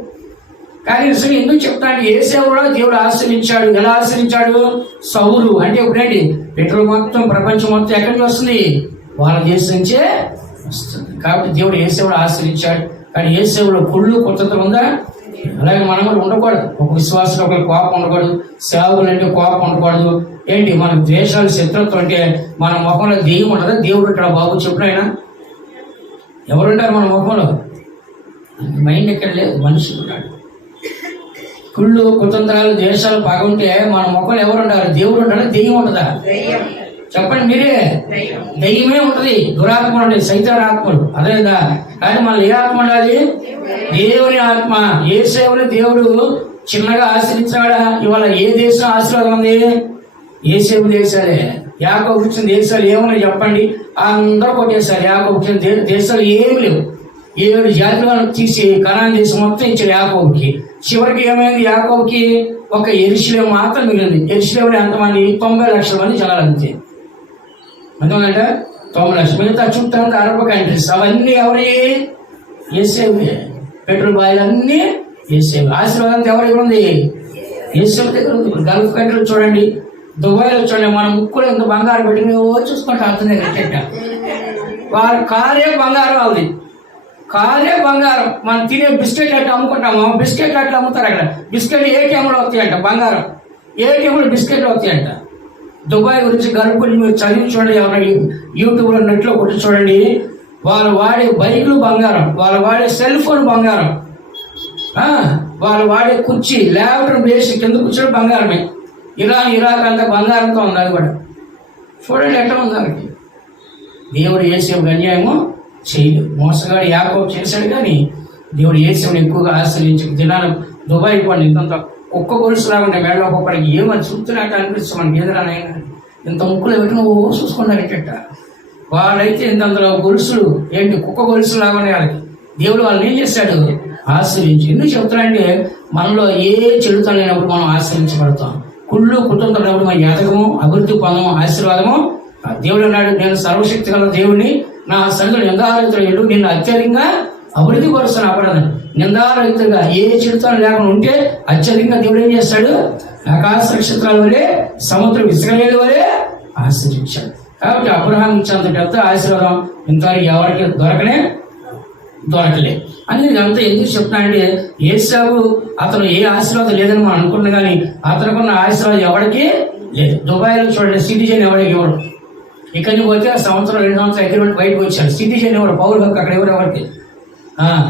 కానీ నిజంగా ఎందుకు చెప్తాను, ఏసావు కూడా దేవుడు ఆశ్రయించాడు. ఎలా ఆశ్రయించాడు? సౌరు అంటే ఇప్పుడేంటి, పెట్రోల్ మొత్తం ప్రపంచం మొత్తం ఎక్కడి నుంచి వస్తుంది, వాళ్ళ దేశం నుంచే వస్తుంది. కాబట్టి దేవుడు ఏసేవుడు ఆశ్రయించాడు. కానీ ఏసేవులో కుళ్ళు కొత్తత ఉందా? అలాగే మనం కూడా ఉండకూడదు. ఒక విశ్వాసం ఒకరి కోపం ఉండకూడదు, సేవకులు అంటే కోపం ఉండకూడదు. ఏంటి మన ద్వేషాలు, శత్రుత్వం అంటే మన ముఖంలో దెయ్యం ఉంటుందా? దేవుడు ఇక్కడ బాబు చెప్పుడైనా ఎవరుంటారు మన ముఖంలో? మైండ్ ఎక్కడ లేదు, మనిషి ఉన్నాడు. కుళ్ళు, కుతంత్రాలు, ద్వేషాలు బాగుంటే మన ముఖంలో ఎవరుంటారు? దేవుడు ఉంటాడా, దెయ్యం ఉంటుందా? చెప్పండి మీరే. దెయ్యమే ఉంటది, దురాత్మ ఉంటది, సైతానాత్మలు. అదేదా. కానీ మన ఏ ఆత్మ ఉండాలి? దేవుని ఆత్మ. ఏ సేవని దేవుడు చిన్నగా ఆశ్రయించాడా? ఇవాళ ఏ దేశం ఆశీర్వాదం ఉంది? ఏ సేవ దేశాలే. యాకోబు ఇచ్చిన దేశాలు ఏమన్నా చెప్పండి, అందరూ కొట్టేశారు. యాకోబు ఇచ్చిన దేశాలు ఏమి లేవు. 7 జాతులను తీసి కనాన్ దేశం మొత్తం ఇచ్చాడు యాకోబుకి. చివరికి ఏమైంది, యాకోబుకి ఒక యెరూషలేము మాత్రం మిగిలింది. యెరూషలేములో ఎంతమంది? 90 లక్షల మంది జనాలు అంతే. అంతేమంటే 9 లక్షలు. మిగతా చుట్టూ అరబ్ కంట్రీస్ అవన్నీ ఎవరి యేసేవే. పెట్రోల్ బాయిలు అన్నీ యేసేవే. ఆశీర్వాదం ఎవరికి ఉంది? యేసేవ దగ్గర ఉంది. ఇప్పుడు గల్ఫ్ కంట్రీలు చూడండి, దుబాయ్లో చూడండి, మనం ముక్కులు ఎంత బంగారం పెట్టి చూసుకుంటే అర్థం దగ్గర వారి కారే బంగారం అవుతుంది. కారే బంగారం. మనం తినే బిస్కెట్ అట్లా అమ్ముకుంటాము, బిస్కెట్ అట్లా అమ్ముతారు అక్కడ. బిస్కెట్ ఏటీఎంలో వస్తాయంట, బంగారం ఏటీఎంలో బిస్కెట్లు వస్తాయంట. దుబాయ్ గురించి గల్ఫ్ గురించి మీరు చదివి చూడండి, ఎవరైనా యూట్యూబ్లో నెట్లో కొట్టి చూడండి. వాళ్ళు వాడే బైకులు బంగారం, వాళ్ళు వాడే సెల్ ఫోన్ బంగారం, వాళ్ళు వాడే కుర్చీ ల్యాప్టాప్ వేసి కింద కూర్చొని బంగారమే. ఇరాక్ అంతా బంగారంతో ఉంది. అది కూడా చూడండి ఎట్లా ఉంది దానికి. దేవుడు యేసేవుకి అన్యాయము చేయలేదు. మోసగాడు యాకోబు చేశాడు, కానీ దేవుడు యేసేవుని ఎక్కువగా ఆశ్రయించి దినాలు దుబాయ్ పండి ఇంత ఒక్క గొలుసులాగా ఉంటే మేడ ఒక్కొక్కడికి ఏమని చూస్తున్నట్టు అనిపిస్తుంది మనకి. ఎదురనైనా ఇంత ముక్కులు పెట్టి నువ్వు చూసుకున్నారట. వాళ్ళైతే ఇంతంతలో గొలుసులు ఏంటి కుక్క గొలుసులాగా ఉన్నాయి వాళ్ళకి. దేవుడు వాళ్ళని ఏం చేశాడు? ఆశ్రయించి. ఎందుకు చెప్తానంటే మనలో ఏ చెడుతనం లేనప్పుడు మనం ఆశ్రయించబడతాం. కుళ్ళు కుటుంబంతో మనం ఎదగము, అభివృద్ధి పొందము, ఆశీర్వాదము. దేవుడు అన్నాడు, నేను సర్వశక్తి గల దేవుడిని, నా సన్నిధిలో నిందారహితుడు నిన్ను అత్యధికంగా అభివృద్ధి పరుస్తాను. అపరాధం నిందారహితుగా ఏ చిరుతనం లేకుండా ఉంటే అత్యధికంగా దేవుడు ఏం చేస్తాడు? ఆకాశ నక్షత్రాల వలె, సముద్రం ఇసుకలేని వలె ఆశ్రయించాడు. కాబట్టి అబ్రహాం ఇచ్చేంత పెద్ద ఆశీర్వాదం ఇంతవరకు ఎవరికి దొరకలే అని ఇదంతా ఎందుకు చెప్తున్నానంటే, ఏసావు అతను ఏ ఆశీర్వాదం లేదని మనం అనుకున్నా, కానీ అతనుకున్న ఆశీర్వాదం ఎవరికి లేదు. దుబాయ్లో చూడండి, సిటిజన్ ఎవరికి ఇవ్వడు. ఇక్కడి నుంచి పోతే సంవత్సరం 2 సంవత్సరాలు అగ్రిమెంట్ బయటకు వచ్చాడు. సిటిజన్ ఎవరు? పౌరు హక్కు అక్కడ ఎవరికి.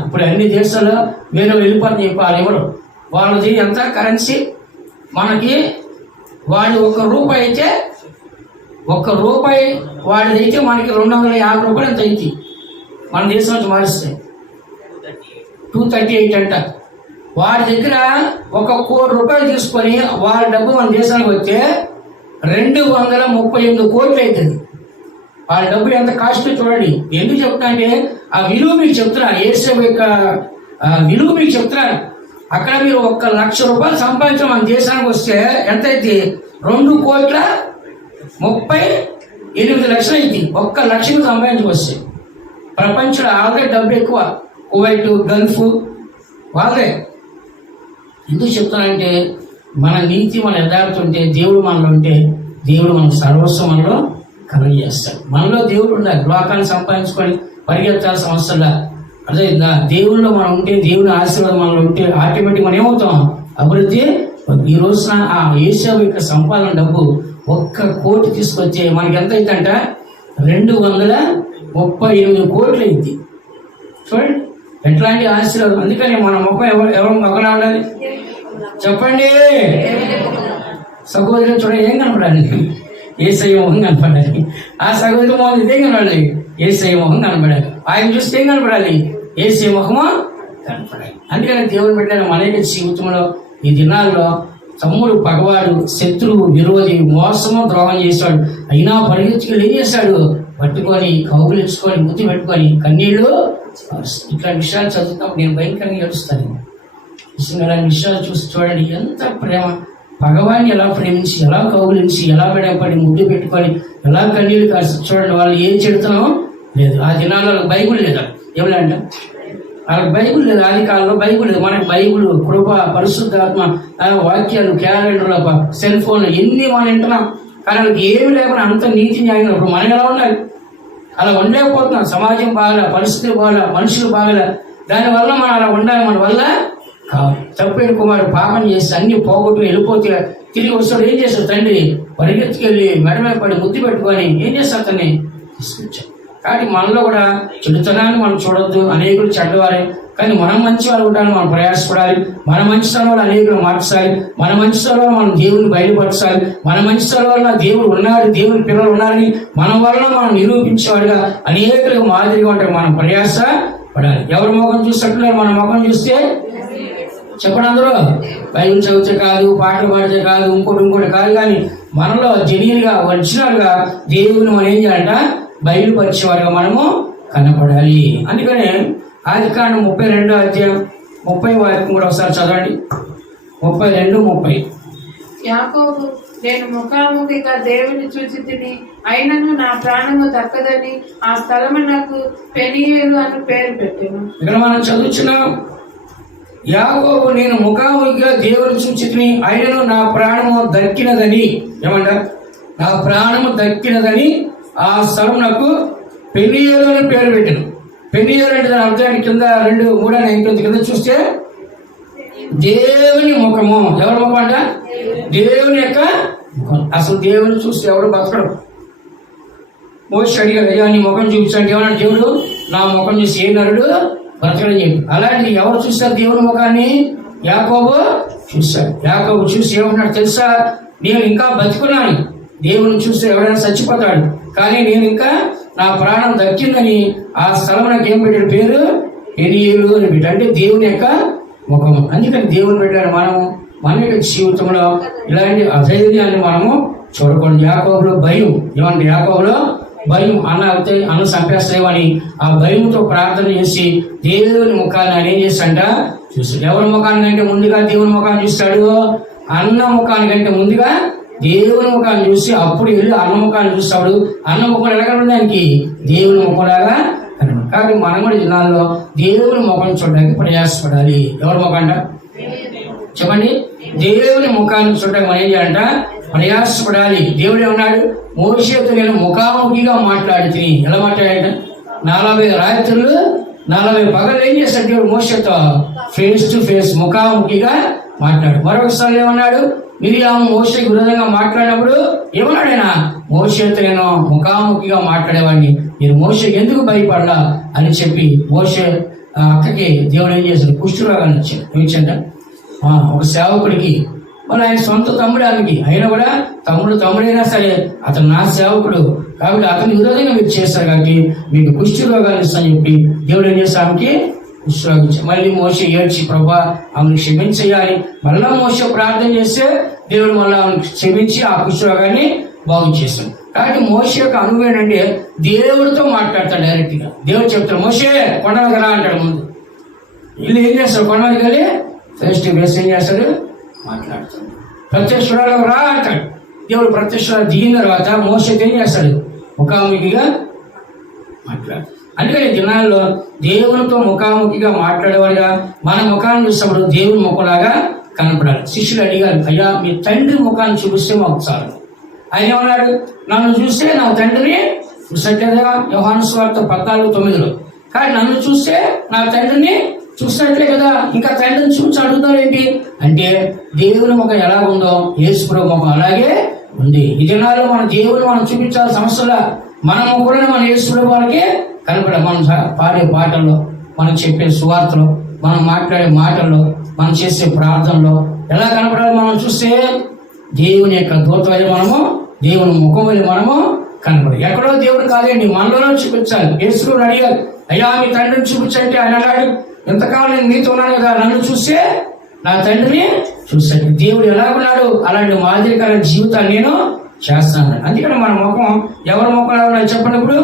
ఇప్పుడు అన్ని దేశాల్లో వేరే వెళ్ళిపోతుంది, వాళ్ళు ఎవరు వాళ్ళది ఎంత కరెన్సీ. మనకి వాళ్ళు ₹1 అయితే ₹1 వాడిదైతే మనకి 250 రూపాయలు ఎంత అయింది. మన దేశం నుంచి మారిస్తే 238 అంట. వాడి దగ్గర ₹1 కోటి తీసుకొని వాళ్ళ డబ్బు మన దేశానికి వస్తే 238 కోట్లు అవుతుంది. వాళ్ళ డబ్బులు ఎంత కాస్ట్ చూడండి. ఎందుకు చెప్తున్నా అంటే ఆ విలువ మీకు చెప్తున్నారు. యేసేవు యొక్క విలువ మీకు చెప్తున్నారు. అక్కడ మీరు ₹1,00,000 సంపాదించడం మన దేశానికి వస్తే ఎంత అయితే? 2,38,00,000 అయింది. 1,00,000 సంపాదించుకొస్తే. ప్రపంచంలో ఆల్రెడీ డబ్బు ఎక్కువ. కువైట్, గల్ఫ్ వాళ్ళే. ఎందుకు చెప్తానంటే మన నీతి, మన యథార్థం ఉంటే, దేవుడు మనలో ఉంటే, దేవుడు మన సర్వస్వం మనలో కలుగజేస్తాడు. మనలో దేవుడు ఉండాలి. లోకాన్ని సంపాదించుకొని పరిగెత్తాల్సిన అవసరంలా. అదే దేవుళ్ళలో మనం ఉంటే, దేవుని ఆశీర్వాదం మనలో ఉంటే ఆటోమేటిక్ మనం ఏమవుతాం? అభివృద్ధి. ఈ రోజున ఆ యేసేవు యొక్క సంపాదన డబ్బు 1 కోటి తీసుకొచ్చే మనకి ఎంత అవుతుందంట? 238 కోట్లు అయింది. చూడండి ఎట్లాంటి ఆశీర్వాదం. అందుకని మన ముఖం ఎవరు మొక్కలా ఉండాలి చెప్పండి. సహోదరులు చూడండి, ఏం కనపడాలి? యేసయ్య మొహం కనపడాలి. ఆ సహోదరు మొహం ఇదేం కనపడాలి? యేసయ్య మొహం కనపడాలి. ఆయన చూస్తే ఏం కనపడాలి? యేసయ్య మొహము కనపడాలి. అందుకని దేవుని పెట్టిన మన జీవితంలో ఈ దినాల్లో తమ్ముడు పగవాడు, శత్రువు, విరోధి, మోసము, ద్రోహం చేశాడు. అయినా పరిగెత్తుకెళ్ళి ఏం చేశాడు? పట్టుకొని కౌగులించుకొని ముద్దు పెట్టుకొని కన్నీళ్ళు. ఇట్లాంటి విషయాలు చదువుతాం నేను భయంకరంగా ఏడుస్తాను. ఇలాంటి విషయాలు చూసి చూడండి ఎంత ప్రేమ. భగవాన్ని ఎలా ప్రేమించి, ఎలా కౌగులించి, ఎలా పడి ముద్దు పెట్టుకొని, ఎలా కన్నీళ్ళు కాసి చూడండి. వాళ్ళు ఏం చెడుతున్నామో లేదు. ఆ దినాల్లో వాళ్ళకి బైబుల్ లేదా? ఏమిటంటే వాళ్ళకి బైబుల్ లేదు. ఆది కాలంలో బైబుల్ లేదు. మనకి బైబుల్, కృప, పరిశుద్ధాత్మ, వాక్యాలు, క్యాలెండర్ల, సెల్ ఫోన్ ఎన్ని మనం వింటున్నాం. కానీ వాళ్ళకి ఏమి లేకుండా అంత నీతి న్యాయం. ఇప్పుడు మనం ఎలా ఉండాలి? అలా ఉండలేకపోతున్నాం. సమాజం బాగలే, పరిస్థితులు బాగలే, మనుషులు బాగలే. దానివల్ల మనం అలా ఉండాలి. మన వల్ల కావాలి. తప్పేడు కుమారుడు పాపం చేసి అన్ని పోగొట్టు వెళ్ళిపోతే తిరిగి వస్తాడు. ఏం చేస్తాడు? తండ్రి పరిగెత్తుకెళ్ళి మెడమే పడి ముద్దు పెట్టుకొని ఏం చేస్తాడు? అతన్ని తీసుకొచ్చాడు. కాబట్టి మనలో కూడా చెడుతనాన్ని మనం చూడొద్దు. అనేకులు చెడ్డవారే, కానీ మనం మంచి వాళ్ళు ఉంటామని మనం ప్రయాసపడాలి. మన మంచి స్థలంలో అనేకులు మార్చాలి. మన మంచి స్థలంలో మనం దేవుని బయలుపరచాలి. మన మంచి స్థలంలో దేవుడు ఉన్నాడు, దేవుని పిల్లలు ఉన్నారని మన వల్ల మనం నిరూపించేవాడుగా అనేకులకు మాదిరిగా ఉంటాయి. మనం ప్రయాస పడాలి. ఎవరి ముఖం చూసినట్టు మన ముఖం చూస్తే చెప్పండి అందరూ. బైబిల్ చదివితే కాదు, పాటలు పాడితే కాదు, ఇంకోటి కాదు, కానీ మనలో జెన్యూన్గా, ఒరిజినల్గా దేవుని మనం ఏం చేయాలంట? బయలుపరిచేవారుగా మనము కనపడాలి. అందుకనే ఆదికాండం 32వ అధ్యాయం 30వ వాక్యం కూడా ఒకసారి చదవండి. 32:30. యాకోబు నేను ముఖాముఖిగా దేవుని చూచి తిని, అయినను నా ప్రాణము దక్కదని ఆ స్థలము నాకు పెనియేలు అని పేరు పెట్టాను. ఇక్కడ మనం చదువుతున్నాం, యాకోబు నేను ముఖాముఖిగా దేవుని చూచి తిని, అయినను నా ప్రాణము దక్కినదని. ఏమంట? నా ప్రాణము దక్కినదని ఆ స్థలం నాకు పెనియేలు అని పేరు పెట్టాను. పెనియేలు అంటే దాని అర్థాన్ని కింద 2:3 కింద చూస్తే దేవుని ముఖము. ఎవరి ముఖం అంట? దేవుని యొక్క ముఖం. అసలు దేవుని చూస్తే ఎవరు బతకడం. మోషే అడిగాడు, అయ్యా నీ ముఖం చూపించండి. ఏమన్నాడు దేవుడు? నా ముఖం చూసి ఏ నరుడు బ్రతకడం చెప్పి. అలాంటి ఎవరు చూస్తారు దేవుని ముఖాన్ని? యాకోబు చూశాడు. యాకోబు చూసి ఏమన్నాడు తెలుసా? నేను ఇంకా బతుకున్నాను. దేవుని చూస్తే ఎవరైనా చచ్చిపోతాడు, కానీ నేను ఇంకా నా ప్రాణం దక్కిందని ఆ స్థలం నాకు ఏం పెట్టాడు? పేరు పెనియేలు అని పెట్టాడు. అంటే దేవుని యొక్క ముఖము. అందుకని దేవుని పెట్టాడు. మన యొక్క జీవితంలో ఇలాంటి అధైర్యాన్ని మనము చూడకూడదు. యాకోబులో భయం. ఏమంటే యాకోబులో భయం, అన్న చంపేస్తామని ఆ భయంతో ప్రార్థన చేసి దేవుని ముఖాన్ని ఆయన ఏం చేస్తాడంట? చూస్తాడు. ఎవరి ముఖాన్ని కంటే ముందుగా దేవుని ముఖాన్ని చూస్తాడు? అన్న ముఖాన్ని కంటే ముందుగా దేవుని ముఖాన్ని చూసి అప్పుడు వెళ్ళి అన్న ముఖాన్ని చూస్తాడు. అన్న ముఖం ఎలా కనబడడానికి? దేవుని ముఖంలాగా కనబడి. కాబట్టి మనం కూడా దినాల్లో దేవుని ముఖం చూడడానికి ప్రయాసపడాలి. ఎవరి ముఖం అంట? చెప్పండి. దేవుని ముఖాన్ని చూడడానికి మనం ఏం చేయాలంట? ప్రయాసపడాలి. దేవుడు ఏమన్నాడు? మోషేతో నేను ముఖాముఖిగా మాట్లాడి. ఎలా మాట్లాడాడ? 40 రాత్రులు 40 పగలు ఏం చేస్తాడు దేవుడు? మోషేతో ఫేస్ టు ఫేస్ ముఖాముఖిగా మాట్లాడు. మరొకసారి ఏమన్నాడు? మిరియాము మోషేకి విరోధంగా మాట్లాడినప్పుడు ఏమన్నాడు ఆయన? మోషేతో నేను ముఖాముఖిగా మాట్లాడేవాడిని, మీరు మోషేకి ఎందుకు భయపడలా అని చెప్పి మోషే అక్కకి దేవుడు ఏం చేశాడు? కుష్ఠరోగాన్ని ఇచ్చాడు. ఏమిచ్చంట? ఒక సేవకుడికి, మరి ఆయన సొంత తమ్ముడు ఆమెకి, అయినా కూడా తమ్ముడైనా సరే అతను నా సేవకుడు కాబట్టి అతని విరోధంగా మీరు చేస్తారు కాబట్టి మీకు కుష్ఠరోగాలు ఇస్తాను చెప్పి దేవుడు ఏం చేస్తాడు? ఆమెకి కుష్ఠరోగం ఇచ్చాడు. మళ్ళీ మోషే ఏడ్చి ప్రభా ఆమెను క్షమించేయాలి. మళ్ళా మోషే ప్రార్థన చేస్తే దేవుడు మళ్ళీ ఆమెను క్షమించి ఆ కుష్ఠరోగాన్ని బాగు చేస్తాడు. కాబట్టి మోషే యొక్క అనుభవం ఏంటంటే దేవుడితో మాట్లాడతాడు డైరెక్ట్ గా. దేవుడు చెప్తాడు, మోషే కొండలకు రా అంటాడు. ముందు వీళ్ళు ఏం చేస్తాడు? కొండలకు వెళ్ళి ఫేస్ టు ఫేస్ ఏం చేస్తాడు? మాట్లాడుతాడు. ప్రత్యక్షురాలకు రా అంటాడు. దేవుడు ప్రత్యక్షురాలు దిగిన తర్వాత మోషేతో ఏం చేస్తాడు? ముఖాముఖిగా మాట్లాడు. అందుకని దినాల్లో దేవునితో ముఖాముఖిగా మాట్లాడేవాడిగా మన ముఖాన్ని చూసినప్పుడు దేవుని ముఖంలాగా కనపడాలి. శిష్యులు అడిగారు, అయ్యా మీ తండ్రి ముఖాన్ని చూపిస్తే మాకు చాలు. ఆయన ఏమన్నాడు? నన్ను చూస్తే నా తండ్రిని చూసినట్లేదా? యోహాను సువార్త 14:9. కానీ నన్ను చూస్తే నా తండ్రిని చూసినట్లే కదా. ఇంకా తండ్రిని చూసి అడుగుతారు ఏంటి అంటే దేవుని ముఖం ఎలా ఉందో యేసుప్రభు ముఖం అలాగే ఉంది. ఈ దినాల్లో మన దేవుని మనం చూపించాల్సిన సమస్యలా మన ముఖంలో మన యేసుప్రభు వాళ్ళకి కనపడ. మనం పాడే పాటల్లో, మనం చెప్పే సువార్తలో, మనం మాట్లాడే మాటల్లో, మనం చేసే ప్రార్థనలో ఎలా కనపడాలి? మనం చూస్తే దేవుని యొక్క దూత వల్ల మనము, దేవుని ముఖం వల్ల మనము కనపడాలి. ఎక్కడో దేవుడు కాదండి, మనలోనే చూపించాలి. యేసుప్రభుని అడిగారు, అయ్యా మీ తండ్రిని చూపించంటే ఆయన అన్నాడు, ఎంతకాలం నేను మీతో ఉన్నాను కదా, నన్ను చూస్తే నా తండ్రిని చూశాడు. దేవుడు ఎలా ఉన్నాడు అలాంటి మాదిరికరమైన జీవితాన్ని నేను చేస్తాను. అందుకని మన ముఖం ఎవరి ముఖం ఎలా ఉన్నది చెప్పండి? ఇప్పుడు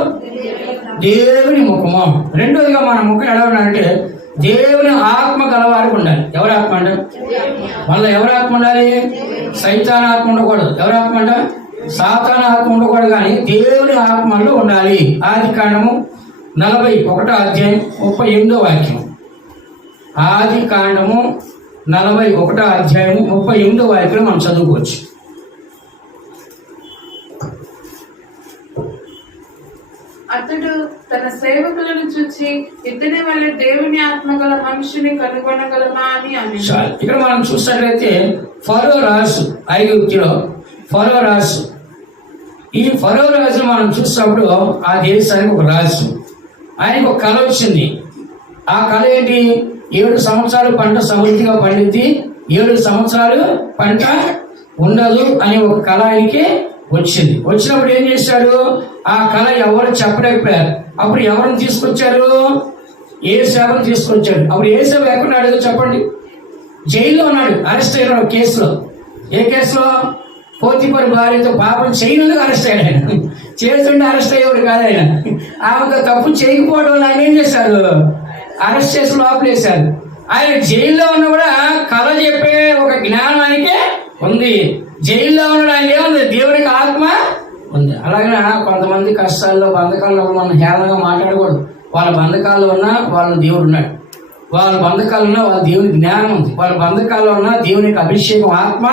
దేవుని ముఖము. రెండోదిగా మన ముఖం ఎలా ఉన్నాడంటే దేవుని ఆత్మ గలవారికి ఉండాలి. ఎవరి ఆత్మ అంట? మళ్ళీ ఎవరి ఆత్మ ఉండాలి? సైతాన్ ఆత్మ ఉండకూడదు. ఎవరి ఆత్మ అంట? సాతాను ఆత్మ ఉండకూడదు, కానీ దేవుని ఆత్మలో ఉండాలి. ఆదికాండము 41:38. ఆదికాండము 41:38 మనం చదువుకోవచ్చు. అతడు తన సేవకులను చూచి ఇతని వల్ల దేవుని ఆత్మ గల మనుషుని కనుగొనగలమా అని అన్నాడు. ఇక్కడ మనం చూసినట్లయితే ఫరో రాజు, ఐగుప్తులో ఫరో రాజు. ఈ ఫరో రాజు మనం చూసినప్పుడు ఆ దేశానికి ఒక రాజు, ఆయనకు ఒక కళ వచ్చింది. ఆ కళ ఏంటి? 7 సంవత్సరాలు పంట సమృద్ధిగా పండింది, 7 సంవత్సరాలు పంట ఉండదు అని ఒక కళ ఆయనకి వచ్చింది. వచ్చినప్పుడు ఏం చేశాడు? ఆ కళ ఎవరు చెప్పలేకపోయారు. అప్పుడు ఎవరిని తీసుకొచ్చారు? ఏసేపుని తీసుకొచ్చాడు. అప్పుడు ఏసేపు ఎక్కడున్నాడు చెప్పండి? జైల్లో ఉన్నాడు, అరెస్ట్ అయినాడు కేసులో. ఏ కేసులో? పోతిఫరు భార్యతో పాపం చేయనందుకు అరెస్ట్ అయ్యాడు. ఆయన చేస్తుంటే అరెస్ట్ అయ్యేవాడు కాదు. ఆయన ఆమెకు తప్పు చేయకపోవడం వల్ల ఆయన ఏం చేశారు? అరెస్ట్ చేసి లోపలేశారు. ఆయన జైల్లో ఉన్న కూడా కళ చెప్పే ఒక జ్ఞానం ఆయనకే ఉంది. జైల్లో ఉన్నాడు, ఆయన ఏముంది? దేవునికి ఆత్మ ఉంది. అలాగే కొంతమంది కష్టాల్లో బంధకాల్లో మనం హేళనగా మాట్లాడకూడదు. వాళ్ళ బంధకాల్లో ఉన్నా వాళ్ళ దేవుడు ఉన్నాడు, వాళ్ళ బంధకాల్లో ఉన్నా వాళ్ళ దేవుని జ్ఞానం ఉంది, వాళ్ళ బంధకాల్లో ఉన్నా దేవునికి అభిషేకం ఆత్మ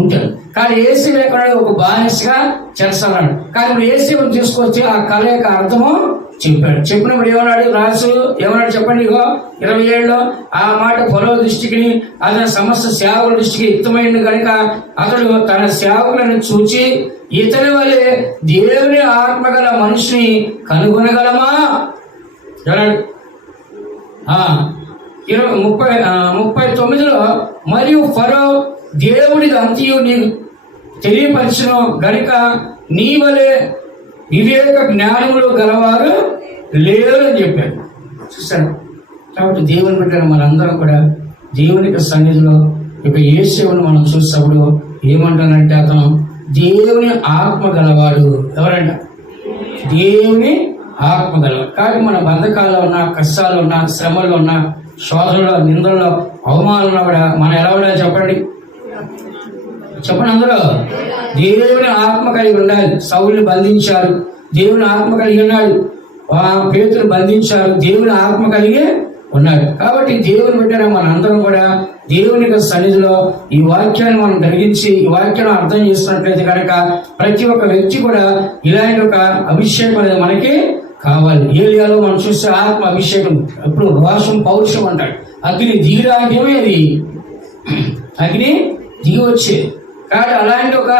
ఉంటాడు. కానీ ఏసీ ఎక్కడ ఒక బానిసగా చేస్తున్నాడు. కానీ ఇప్పుడు ఏసీని తీసుకొచ్చి ఆ కళ యొక్క అర్థము చెప్పినప్పుడు ఏమన్నాడు? రాజు ఏమన్నాడు చెప్పండి. ఇగో 27లో ఆ మాట ఫరో దృష్టికి అతని సమస్త సేవకుల దృష్టికి యుక్తమైంది కనుక అతడు తన సేవకులను చూచి ఇతని వలె దేవుని ఆత్మగల మనిషిని కనుగొనగలమా అన్నాడు. 39లో మరియు ఫరో దేవుడికి అంత్యు నీకు తెలియపరచను గనుక నీ వలె వివేక జ్ఞానములు గలవారు లేరు అని చెప్పాడు. చూస్తాను. కాబట్టి దేవుని బిడ్డలు మనందరం కూడా దేవునికి సన్నిధిలో ఇక యేసువును మనం చూసినప్పుడు ఏమంటానంటే అతను దేవుని ఆత్మ గలవాడు. ఎవరంట? దేవుని ఆత్మ గలవాడు. కాబట్టి మన బంధకాల్లో ఉన్న, కష్టాల్లో ఉన్న, శ్రమల్లో ఉన్న, శోధనలో, నిందల్లో, అవమానంలో కూడా మనం ఎలా ఉండాలి చెప్పండి. అందరూ దేవుని ఆత్మ కలిగి ఉండాలి. సౌలుని బంధించారు, దేవుని ఆత్మ కలిగి ఉన్నాడు. పేతురు బంధించారు, దేవుని ఆత్మ కలిగి ఉన్నాడు. కాబట్టి దేవుని బిడ్డ మన అందరం కూడా దేవుని సన్నిధిలో ఈ వాక్యాన్ని మనం గ్రహించి ఈ వాక్యాన్ని అర్థం చేసుకున్నట్లయితే కనుక ప్రతి ఒక్క వ్యక్తి కూడా ఇలాంటి ఒక అభిషేకం అనేది మనకి కావాలి. ఏలియాలో మనం చూస్తే ఆత్మ అభిషేకం, ఇప్పుడు రోషం పౌరుషం అంటాడు. అగ్ని దిగిరాజ్యమే అది, అగ్ని దిగి వచ్చేది. కాబట్టి అలాంటి ఒక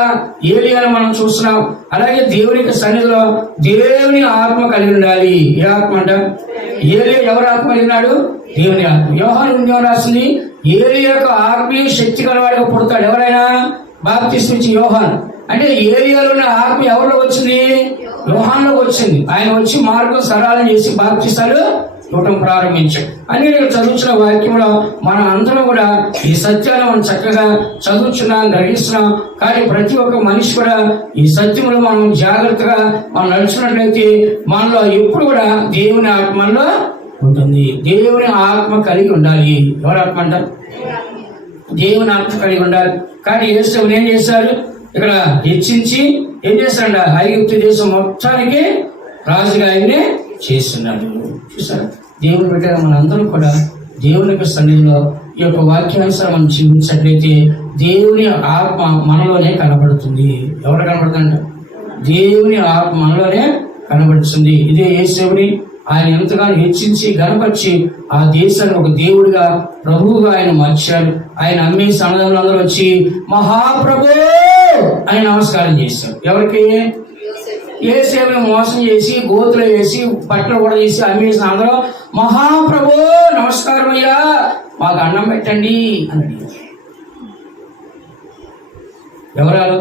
ఏలియాను మనం చూస్తున్నాం. అలాగే దేవునికి సన్నిధిలో దేవుని ఆత్మ కలిగి ఉండాలి. ఏ ఆత్మ అంట? ఏలియా ఎవరు ఆత్మ కలిగినాడు? దేవుని ఆత్మ. యోహాను రాసింది ఏలియా యొక్క ఆత్మీయ శక్తి గలవాడిగా పుడతాడు. ఎవరైనా బాప్తిస్మం ఇచ్చి యోహాను అంటే ఏలియాలో ఉన్న ఆత్మ ఎవరిలో వచ్చింది? యోహానులోకి వచ్చింది. ఆయన వచ్చి మార్గం సరళం చేసి బాప్తిస్తాడు ఇవ్వటం ప్రారంభించాడు అని నేను చదువుతున్న వాక్యంలో మన అందరం కూడా ఈ సత్యాన్ని మనం చక్కగా చదువుతున్నాం, గ్రహిస్తున్నాం. కానీ ప్రతి ఒక్క మనిషి కూడా ఈ సత్యంలో మనం జాగ్రత్తగా మనం నడుచుకున్నట్లయితే మనలో ఎప్పుడు కూడా దేవుని ఆత్మలో ఉంటుంది. దేవుని ఆత్మ కలిగి ఉండాలి. ఎవరు ఆత్మ అంటారు? దేవుని ఆత్మ కలిగి ఉండాలి. కానీ యేసు ఏం చేశారు? ఇక్కడ హెచ్చించి ఏం చేస్తాడు? ఐగుప్తు దేశం మొత్తానికి రాజుగా ఆయనే చేస్తున్నాడు. చూసారా? దేవుని బిడ్డ మనందరం కూడా దేవుని యొక్క సన్నిధిలో ఈ యొక్క వాక్యానుసారం మనం జీవించినట్లయితే దేవుని ఆత్మ మనలోనే కనబడుతుంది. ఎవరు కనబడుతుందంట? దేవుని ఆత్మ మనలోనే కనబడుతుంది. ఇదే యేసుని ఆయన ఎంతగానో హెచ్చించి గణపరిచి ఆ దేశాన్ని ఒక దేవుడిగా, ప్రభువుగా ఆయన మార్చాడు. ఆయన అమ్మేసి అన్నదమ్ములందరూ వచ్చి మహాప్రభు అని నమస్కారం చేశారు. ఎవరికి? యేసేపుని మోసం చేసి గోతులు వేసి బట్టలు కూడా చేసి అమ్మేసిన అందరూ మహాప్రభు నమస్కారం అయ్యా, మాకు అన్నం పెట్టండి అని అడిగారు. ఎవరాలు?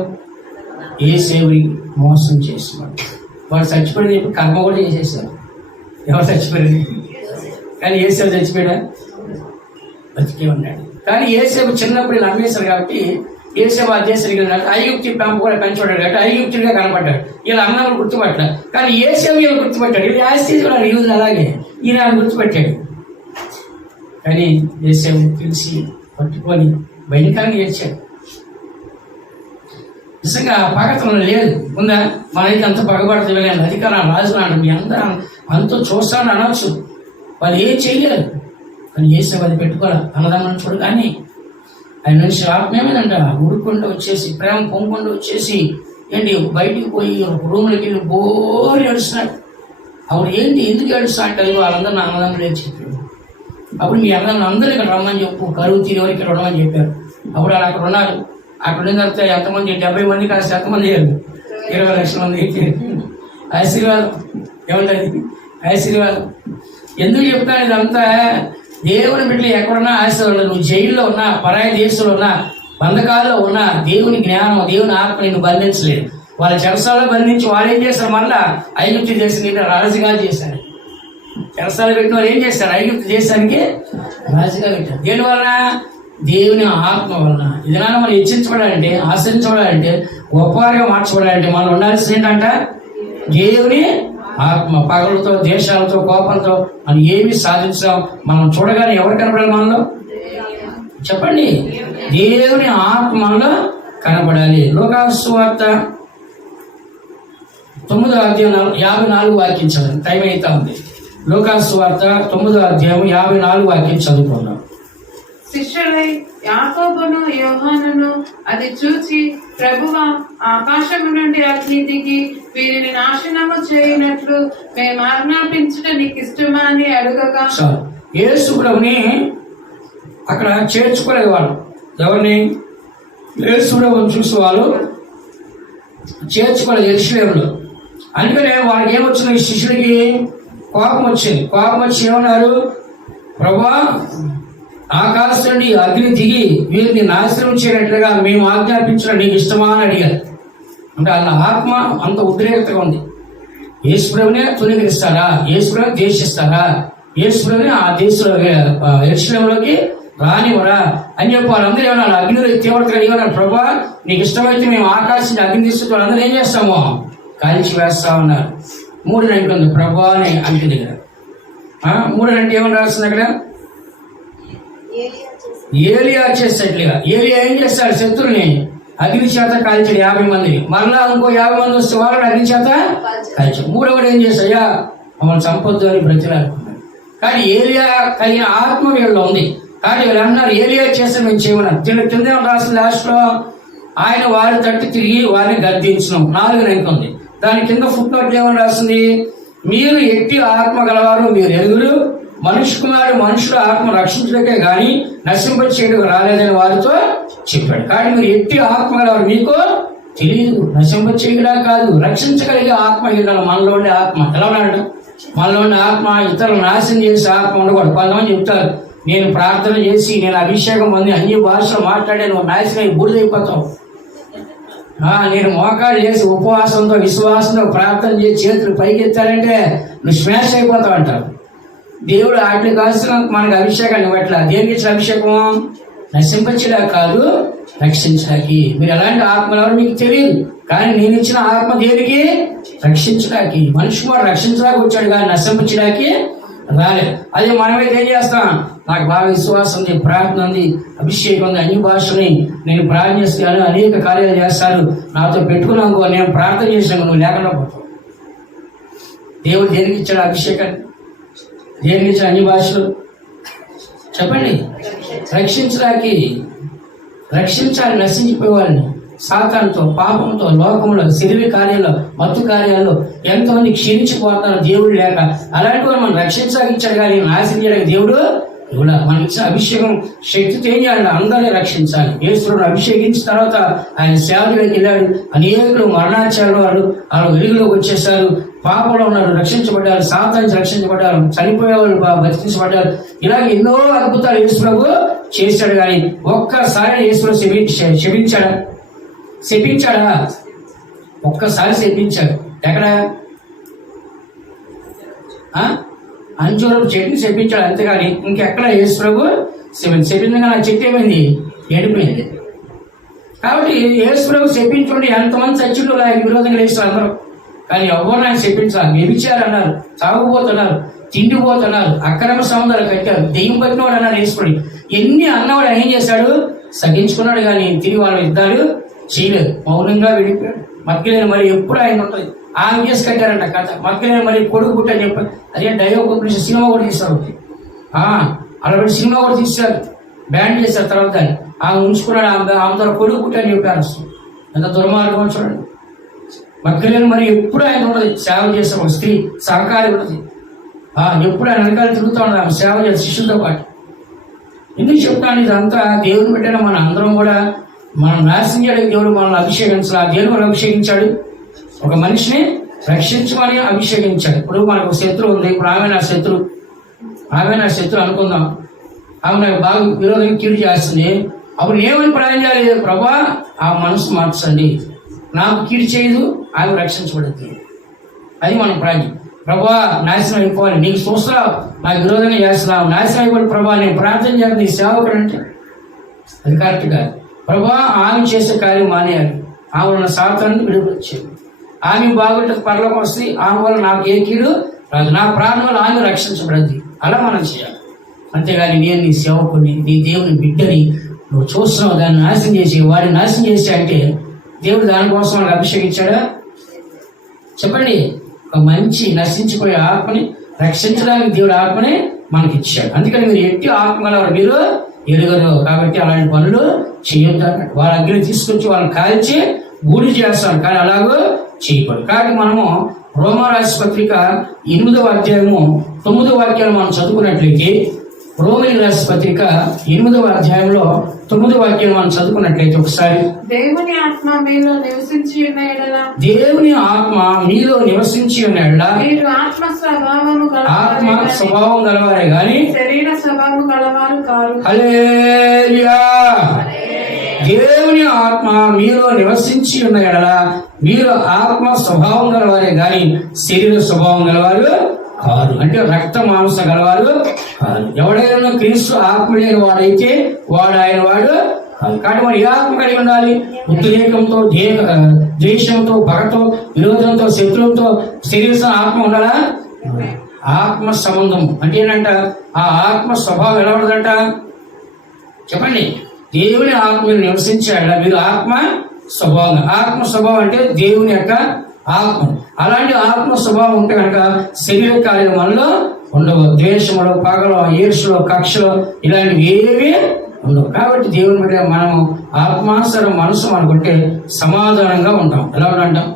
యేసేపుని మోసం చేసినాడు. వాడు చచ్చిపోయిన చెప్పి కర్మ కూడా చేసేసారు. ఎవరు చచ్చిపోయింది? కానీ యేసేపు చచ్చిపోయాడా? బతికే ఉన్నాడు. కానీ యేసేపు చిన్నప్పుడు ఇలా అమ్మేశారు కాబట్టి యేసేపు ఆ దేశానికి వెళ్ళినాడు. ఐగుప్తు పెంపు కూడా పెంచుకున్నాడు కాబట్టి ఐగుప్తుడిగా కనపడ్డాడు. ఇలా అన్నాను గుర్తుపట్టాడు. కానీ యేసేపు వీళ్ళు గుర్తుపట్టాడు. ఇది ఆస్తికున్నాడు యూదులు, అలాగే ఈయన గుర్తుపెట్టాడు. కానీ యేసేపు పిలిచి పట్టుకొని భయంకరంగా ఏడ్చాడు. నిజంగా పగతనం లేదు ఉందా? మనైతే అంత పగబడుతుంది కానీ అధికారం రాజు నాడు మీ అందరూ అంతా చూస్తాను అనొచ్చు. వాళ్ళు ఏం చేయలేరు. కానీ యేసేపు అది పెట్టుకోవాలి. అన్నదమ్మని చూడు. కానీ ఆయన నుంచి ఆత్మ ఏమైందంట? ఉడుకుండా వచ్చేసి, ప్రేమ పొంగకుండా వచ్చేసి ఏంటి బయటికి పోయి రూమ్లోకి వెళ్ళి బోరి ఏడుస్తున్నాడు. అప్పుడు ఏంటి ఎందుకు ఏడుస్తా అంటే వాళ్ళందరూ నా అన్నదమ్ములు ఏం చెప్పారు. అప్పుడు మీ అన్నదమ్ములు అందరూ ఇక్కడ రమ్మని చెప్పు, కరువు తీరేవారు ఇక్కడ ఉండమని చెప్పారు. అప్పుడు వాళ్ళు అక్కడ ఉన్నారు. అక్కడ ఉన్న తర్వాత ఎంతమంది? 70 మంది కాస్త ఎంతమంది అయ్యారు? 20 లక్షల మంది. ఆశీర్వాదం ఏమంటుంది? ఆశీర్వాదం. ఎందుకు చెప్తాను ఇదంతా? దేవుని బిడ్డలు ఎక్కడున్నా ఆశీర్వాదం. నువ్వు జైల్లో ఉన్నా, పరాయి దేశంలో ఉన్నా, బంధకాల్లో ఉన్నా, దేవుని జ్ఞానం, దేవుని ఆత్మ నిన్ను బంధించలేదు. వాళ్ళ చెరసాలలో బంధించి వాళ్ళు ఏం చేస్తారు? మళ్ళా ఐగుప్తు దేశానికి రాజుగా చేశారు. చెరసాలు పెట్టిన వాళ్ళు ఏం చేస్తారు? ఐగుప్తు దేశానికి రాజుగా పెట్టారు. దేని వలన? దేవుని ఆత్మ వలన. ఇదినా మనం హెచ్చించబడాలంటే, ఆశ్రయించబడాలంటే, గొప్పవారిగా మార్చబడాలంటే మనం ఉండాల్సింది ఏంటంట? దేవుని ఆత్మ. పగలతో, దేశాలతో, కోపంతో మనం ఏమి సాధించాం? మనం చూడగానే ఎవరు కనపడాలి మనలో? చెప్పండి. దేవుని ఆత్మ మనలో కనబడాలి. లోకాసు సువార్త 9వ అధ్యాయం 54 వాక్యం చదవండి. టైం అవుతా ఉంది. లోకాసు సువార్త 9వ అధ్యాయం 54 వాక్యం చదువుకున్నాం. శిష్యులై యాకోబును యోహానును అది చూచి, ప్రభువా, ఆకాశము నుండి అగ్ని దిగి వీరిని నాశనము చేయనట్లు మేము ఆజ్ఞాపించుట నీకు ఇష్టమా అని అడుగగా, యేసు ప్రభుని అక్కడ చేర్చుకోలేదు వాళ్ళు. ఎవరిని? యేసు ప్రభుని చూసి వాళ్ళు చేర్చుకోలేదు యెరూషలేములో. అందుకనే వాళ్ళకి ఏమొచ్చింది? శిష్యుడికి కోపం వచ్చింది. కోపం వచ్చి ఏమన్నారు? ప్రభువా, ఆకాశం నుండి అగ్ని దిగి వీరిని నాశనం చేయనట్లుగా మేము ఆజ్ఞాపించడం నీకు ఇష్టమా అని అడిగారు. అంటే వాళ్ళ ఆత్మ అంత ఉద్రేకతగా ఉంది. యేసుప్రభునే తునీకరిస్తారా? యేసుప్రభుని ద్వేషిస్తారా? యేసుప్రభుని ఆ దేశంలో యెరూషలేములోకి రానివ్వరా అని చెప్పి వాళ్ళందరూ ఏమన్నారు? అగ్నిలో తీవ్రతగా ఏమన్నారు? ప్రభువా, నీకు ఇష్టమైతే మేము ఆకాశం అగ్ని తీసుకుంటే వాళ్ళందరూ ఏం చేస్తాము? కాల్చి వేస్తా ఉన్నారు. 3 ఉంది ప్రభువా అని అంటే దగ్గర. 3 ఏమని రాస్తుంది అక్కడ? ఏలియా చేసేట్లుగా. ఏలియా ఏం చేస్తాడు? శత్రుల్ని అగ్ని చేత కాల్చాడు 50 మందిని. మరలా ఇంకో 50 మంది వస్తే వాళ్ళని అగ్ని చేత కాల్చాడు. 3వది ఏం చేస్తాయా? మమ్మల్ని చంపొద్దు అని బ్రతిలాడుకున్నాడు. కానీ ఏలియా కలిగిన ఆత్మ వీళ్ళలో ఉంది. కానీ వీళ్ళు అన్నారు ఏలియా చేస్తే మేము చేయమన్నారు. కింద రాసిన లాస్ట్ లో ఆయన వారి తట్టు తిరిగి వారిని గద్దించినాం. 4 ఉంది. దాని కింద ఫుట్ నోట్ ఏమని రాసింది? మీరు ఎట్టి ఆత్మ గలవారు మీరు ఎరుగురు, మనుషు కుమారుడు మనుషుల ఆత్మ రక్షించడానికే గాని నశింపచేయడం రాలేదని వారితో చెప్పాడు. కానీ మీరు ఎట్టి ఆత్మ గలవారు మీకు తెలియదు. నశింపచేయడా కాదు, రక్షించగలిగే ఆత్మ ఉండాలి. మనలో ఉండే ఆత్మ ఎలా ఉన్నాడు? మనలో ఉండే ఆత్మ ఇతరులు నాశనం చేసే ఆత్మ ఉండకూడదు. కొంతమంది చెప్తారు, నేను ప్రార్థన చేసి నేను అభిషేకం పొంది అన్ని భాషలు మాట్లాడే నువ్వు నాశనం బూడిదైపోతావు. నేను మోకాళ్ళు చేసి ఉపవాసంతో విశ్వాసంతో ప్రార్థన చేసి చేతులు పైకి ఎత్తారంటే నువ్వు స్మాష్ అయిపోతావు అంటారు. దేవుడు వాటిని కాసిన మనకు అభిషేకాన్ని ఇవ్వట్లా. దేనికి ఇచ్చిన అభిషేకం? నశింపచేయడా కాదు, రక్షించడానికి. మీరు ఎలాంటి ఆత్మలు ఎవరు మీకు తెలియదు. కానీ నేను ఇచ్చిన ఆత్మ దేనికి? రక్షించడానికి. మనిషి కూడా రక్షించడానికి వచ్చాడు కానీ నశింపచేయడానికి రాలేదు. అదే మనమైతే ఏం చేస్తాం? నాకు బాగా విశ్వాసం ఉంది, ప్రార్థన ఉంది, అభిషేకం ఉంది, అన్ని భాషని నేను ప్రార్థన చేస్తాను, అనేక కార్యాలు చేస్తాను, నాతో పెట్టుకున్నాను, నేను ప్రార్థన చేసాను, నువ్వు లేకుండా పోతావు. దేవుడు దేనికి ఇచ్చాడు అభిషేకాన్ని? దేనికి ఇచ్చిన అన్ని భాషలు? చెప్పండి. రక్షించడానికి. రక్షించాలి నశించిపోయేవాళ్ళని. సాతానుతో, పాపంతో, లోకంలో, శరీర కార్యాల్లో, మత్తు కార్యాల్లో ఎంతమంది క్షీణించిపోతున్నారు దేవుడు లేక. అలాంటి వారు మనం రక్షించడానికి ఇచ్చాడు కానీ నాశనం చేయడానికి దేవుడు ఇవ్వడా. మనం ఇచ్చిన అభిషేకం శక్తితో ఏం చేయాలి? అందరినీ రక్షించాలి. యేసును అభిషేకించిన తర్వాత ఆయన సేవలోకి వెళ్ళాడు. అనేకులు మరణాచారులు వాళ్ళు వెలుగులోకి వచ్చేసారు. పాపంలో ఉన్నారు, రక్షించబడ్డారు. సాతాను రక్షించబడ్డారు. చనిపోయే వాళ్ళు బతికించబడ్డారు. ఇలాగ ఎన్నో అద్భుతాలు యేసు ప్రభు చేశాడు. కానీ ఒక్కసారి యేసు ప్రభు శపించాడా? ఒక్కసారి శపించాడు. ఎక్కడ? అంజూరపు చెట్టుని శపించాడు, అంతేగాని ఇంకెక్కడ యేసు ప్రభు శపించగా నా చెట్టు ఏమైంది? ఎండిపోయింది. కాబట్టి యేసు ప్రభు శపించుండి ఎంతమంది చచ్చిండు ఆయన విరోధంగా లేస్తారు అందరూ. కానీ ఎవరు ఆయన శపించాలి? వ్యభిచారన్నారు, తాగుపోతున్నారు, తిండిపోతున్నారు, అక్రమ సంబంధాలు కట్టారు, దెయ్యం పట్టినవాడు అన్నారు యేసుకుడి. ఎన్ని అన్నవాడు ఏం చేశాడు? సగించుకున్నాడు కానీ తిరిగి వాళ్ళ యుద్ధాలు చేయలేదు. మౌనంగా వెళ్ళిపోయాడు. మగ్గిలేని మరి ఎప్పుడు ఆయన ఉంటుంది. ఆమె చేసి కట్టారంట కథ. మగ్గిలేని మరి కొడుకు పుట్టని చెప్పారు. అదే డైలాగ్ గురించి సినిమా కూడా తీస్తారు. అలా సినిమా కూడా తీశారు, బ్యాన్ చేశారు. తర్వాత దాన్ని ఆమె ఉంచుకున్నాడు. ఆమె ద్వారా కొడుకు పుట్టని చెప్పారు. అసలు ఎంత దుర్మార్గం చూడండి. మగ్గిలేని మరి ఎప్పుడు ఆయన ఉండదు. సేవ చేసే ఒక స్త్రీ సహకారి ఉంటుంది. ఎప్పుడు ఆయన వెనకాల తిరుగుతూ ఉండదు ఆమె సేవ చేసే శిష్యులతో పాటు. ఎందుకు చెప్తాను ఇదంతా? దేవుని పెట్టిన మన అందరం కూడా మనం నాశనం చేయడానికి దేవుడు మనల్ని అభిషేకించాలి. దేవుడు అభిషేకించాడు, ఒక మనిషిని రక్షించమని అభిషేకించాడు. ఇప్పుడు మనకు శత్రువు ఉంది. ఇప్పుడు ఆమె నా శత్రువు అనుకుందాం. ఆమె నాకు బాగా విరోధంగా కీడు చేస్తుంది. అప్పుడు ఏమని ప్రార్థన చేయాలి? ప్రభా, ఆ మనసు మార్చండి, నాకు కీడు చేయదు, ఆమె రక్షించబడుతుంది. అది మనం ప్రార్థన. ప్రభా, నాశనం అయిపోవాలి, నీకు చూస్తున్నావు, నాకు విరోధంగా చేస్తున్నావు, నాశనం అయిపోయి ప్రభా నేను ప్రార్థన చేయాలి, నీ సేవకుడు అంటే అది కరెక్ట్ కాదు. ప్రభా, ఆమె చేసే కార్యం మానేయాలి. ఆమె ఉన్న సాతాన్ని విడుదలొచ్చేది. ఆమె బాగుంటుంది, పరలోకం వస్తుంది. ఆమె వల్ల నాకు ఏ కీడు రాదు. నా ప్రాణం వల్ల ఆమె రక్షించబడింది. అలా మనం చేయాలి. అంతేగాని నేను నీ సేవకుని, నీ దేవుని బిడ్డని, నువ్వు చూస్తున్నావు దాన్ని నాశనం చేసి వాడిని నాశనం చేసి అంటే దేవుడు దానికోసం మనకు అభిషేకించాడా? చెప్పండి. ఒక మంచి నశించిపోయే ఆత్మని రక్షించడానికి దేవుడు ఆత్మని మనకి ఇచ్చాడు. అందుకని మీరు ఎట్టి ఆత్మ గలవారు మీరు ఎరుగరు. కాబట్టి అలాంటి పనులు చేయొద్దు. వాళ్ళ అగ్ని తీసుకొచ్చి వాళ్ళని కాల్చి బూడి చేస్తాడు, కానీ అలాగూ చేయకూడదు. కాబట్టి మనము రోమారాసి పత్రిక 8వ అధ్యాయము 9 వాక్యాలు మనం చదువుకున్నట్లయితే, రోమిలి రాసి పత్రిక 8వ అధ్యాయంలో 9 వాక్యాలు మనం చదువుకున్నట్లయితే ఒకసారి, దేవుని ఆత్మ మీలో నివసించి ఉన్న ఎడల దేవుని ఆత్మ మీలో నివసించి ఉన్న ఎడల మీరు ఆత్మ స్వభావం గలవారే గాని శరీర స్వభావం గలవారు కారు. హల్లెలూయా. దేవుని ఆత్మ మీలో నివసించి ఉన్న ఎడల మీరు ఆత్మ స్వభావం గలవారే గాని శరీర స్వభావం గలవారు కాదు. అంటే రక్త మాంస గలవారు కాదు. ఎవడైనా క్రీస్తు ఆత్మ లేని వాడైతే వాడు ఆయన వాడు కాదు. కాబట్టి మరి ఏ ఆత్మ కలిగి ఉండాలి? ఉద్రేకంతో, ద్వేషంతో, పగతో, విరోధంతో, శత్రువులతో శరీర ఆత్మ ఉండాలా? ఆత్మ సంబంధం అంటే ఏంటంట? ఆ ఆత్మ స్వభావం ఎలా ఉండదంట? చెప్పండి. దేవుని ఆత్మ నివసించాడ మీరు ఆత్మ స్వభావం. ఆత్మ స్వభావం అంటే దేవుని యొక్క ఆత్మ. అలాంటి ఆత్మ స్వభావం ఉంటే కనుక శరీర కార్యం మనలో ఉండవు. ద్వేషములు, పగలు, ఈర్షలు, కక్షలు ఇలాంటివి ఏవి ఉండవు. కాబట్టి దేవుని బట్టి మనము ఆత్మానుసారం మనసు మనకుంటే సమాధానంగా ఉంటాం. ఎలా ఉంటాం?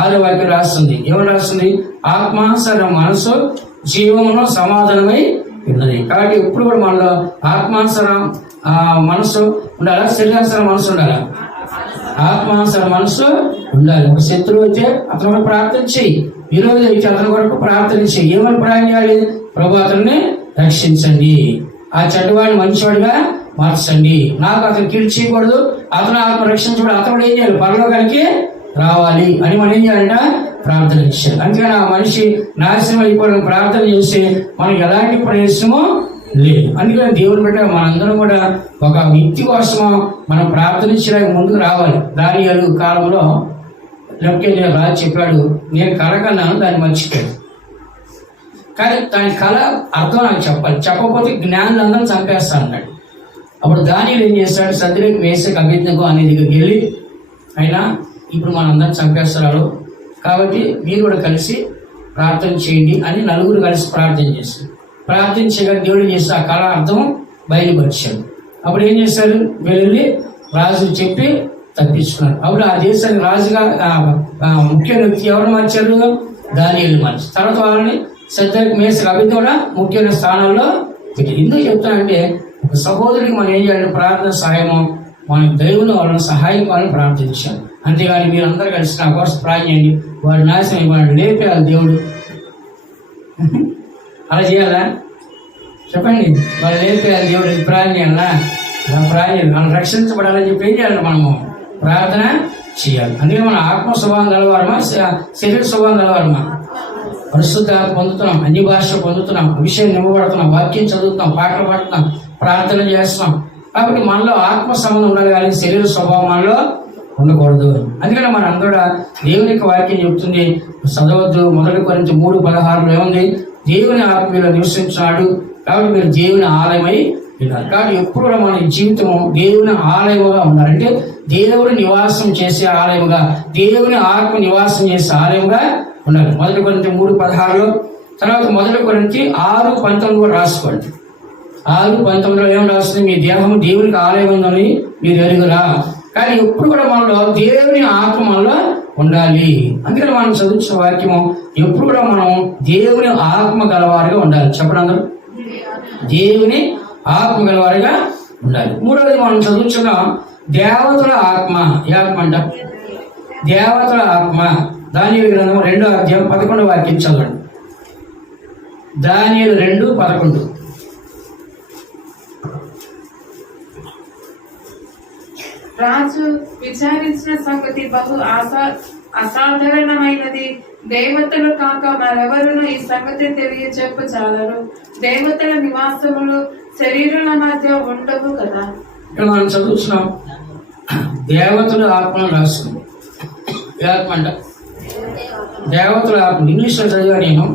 6వ వాక్యం రాస్తుంది. ఏమని రాస్తుంది? ఆత్మానుసారం మనసు జీవమును సమాధానమై ఉన్నది. కాబట్టి ఎప్పుడు కూడా మనలో ఆత్మానుసారం మనసు ఉండాలా? శరీరానుసారం మనసు ఉండాలా? ఆత్మానుసార మనసు ఉండాలి. ఒక శత్రువు అయితే అతను కూడా ప్రార్థన చేయి, విరోధి అయితే అతని కొరకు ప్రార్థన చేయి. ఏమని ప్రార్థన చేయాలి? ప్రభు అతన్ని రక్షించండి, ఆ చెడ్డవాడిని మంచివాడిగా మార్చండి, నాకు అతను కీడు చేయకూడదు, అతను ఆత్మ రక్షించకూడదు, అతను ఏం చేయాలి? పరలోకానికి రావాలి అని మనం ఏం చేయాలంట? ప్రార్థన చేయాలి. అందుకని ఆ మనిషి నాశనం అయిపోవడం ప్రార్థన చేస్తే మనకి ఎలాంటి ప్రవేశమో లేదు. అందుకని దేవుని బట్టి మనందరం కూడా ఒక వ్యక్తి కోసం మనం ప్రార్థించడానికి ముందుకు రావాలి. దానియేలు కాలంలో నెబుకద్నెజర్ రాజు చెప్పాడు, నేను కల కన్నాను, దాన్ని మర్చిపోయాడు. కానీ దాని కళ అర్థం నాకు చెప్పాలి, చెప్పకపోతే జ్ఞానులు అందరం చంపేస్తా అన్నాడు. అప్పుడు దానియేలు ఏం చేశాడు? షద్రకు, మేషకు, అబేద్నెగో అనే దగ్గరికి వెళ్ళి, అయినా ఇప్పుడు మనందరం చంపేస్తారు కాబట్టి మీరు కూడా కలిసి ప్రార్థన చేయండి అని నలుగురు కలిసి ప్రార్థన చేశారు. ప్రార్థించగా దేవుడు చేస్తే ఆ కళ అర్థం బయలుపరిచాడు. అప్పుడు ఏం చేశారు? వెళ్ళి రాజు చెప్పి తప్పించుకున్నారు. అప్పుడు ఆ దేశానికి రాజుగా ముఖ్య వ్యక్తి ఎవరు మార్చారు? దానియేలు మార్చారు. తర్వాత వాళ్ళని షద్రకు, మేషకు, అబేద్నెగో కూడా ముఖ్యమైన స్థానాల్లో పెట్టారు. ఎందుకు చెప్తానంటే, ఒక సహోదరికి మనం ఏం చేయాలి? ప్రార్థన సహాయము మన దేవుని వాళ్ళని సహాయం వాళ్ళని ప్రార్థించాం. అంతేగాని మీరందరూ కలిసి నా కోసం ప్రార్థన చేయండి, వాడి నాశనం వాడిని లేపేయాలి దేవుడు. అలా చేయాలా? చెప్పండి. వాళ్ళు లేపేయాలి దేవుడు, ప్రార్థన చేయాలా? ప్రార్థన చేయాలి. మనం రక్షించబడాలని చెప్పి ఏం చేయాలి? మనము ప్రార్థన చేయాలి. అందుకే మనం ఆత్మ స్వభావం గలవారమా, శరీర స్వభావం గలవారమా? పరిశుద్ధ పొందుతున్నాం, అన్ని భాష పొందుతున్నాం, విషయం నిమ్మబడుతున్నాం, వాక్యం చదువుతున్నాం, పాటలు పాడుతున్నాం, ప్రార్థన చేస్తున్నాం. కాబట్టి మనలో ఆత్మ సంబంధం ఉండాలి, కానీ శరీర స్వభావం మనలో ఉండకూడదు. అందుకని మన అందరూ దేవుని యొక్క వాక్యం చెబుతుంది, చదవద్దు. 1 కొరింథీ 3:16 ఏముంది? దేవుని ఆత్మ మీలో నివసించాడు, కాబట్టి మీరు దేవుని ఆలయమై ఉన్నారు. కాబట్టి ఎప్పుడు కూడా మన జీవితము దేవుని ఆలయముగా ఉండాలి. అంటే దేవుని నివాసం చేసే ఆలయముగా, దేవుని ఆత్మ నివాసం చేసే ఆలయముగా ఉండాలి. 1 కొరింథీ 3:16 తర్వాత 1 కొరింథీ 6:19 కూడా రాసుకోండి. 6:19 ఏం రాస్తుంది? మీ దేహం దేవునికి ఆలయం ఉందని మీరు ఎరుగురా. కానీ ఎప్పుడు కూడా మనలో దేవుని ఆత్మ మనలో ఉండాలి. అందుకని మనం చదువుతున్న వాక్యము ఎప్పుడు కూడా మనం దేవుని ఆత్మ గలవారిగా ఉండాలి. చెప్పండి అందరూ, దేవుని ఆత్మ గలవారిగా ఉండాలి. 3వది మనం చదువుతున్న దేవతల ఆత్మ. ఏ ఆత్మ అంట? దేవతల ఆత్మ. దానియేలు గ్రంథం 2వ అధ్యాయం 11వ వాక్యం చదవండి. దానియేలు 2:11. రాజు విచారించిన సంగతి బహు అసాధారణమైనది. దేవతలు కాక మరెవరును ఈ సంగతి తెలియజెప్పజాలరు. దేవతల నివాసములు శరీరుల మధ్య ఉండవు కదా. ఇక్కడ మనం చదువుతున్నాం దేవతల ఆత్మను రాస్తుంది. ఏ ఆత్మ అంట? దేవతల ఆత్మ. ఇంగ్లీష్లో చదివా నేను,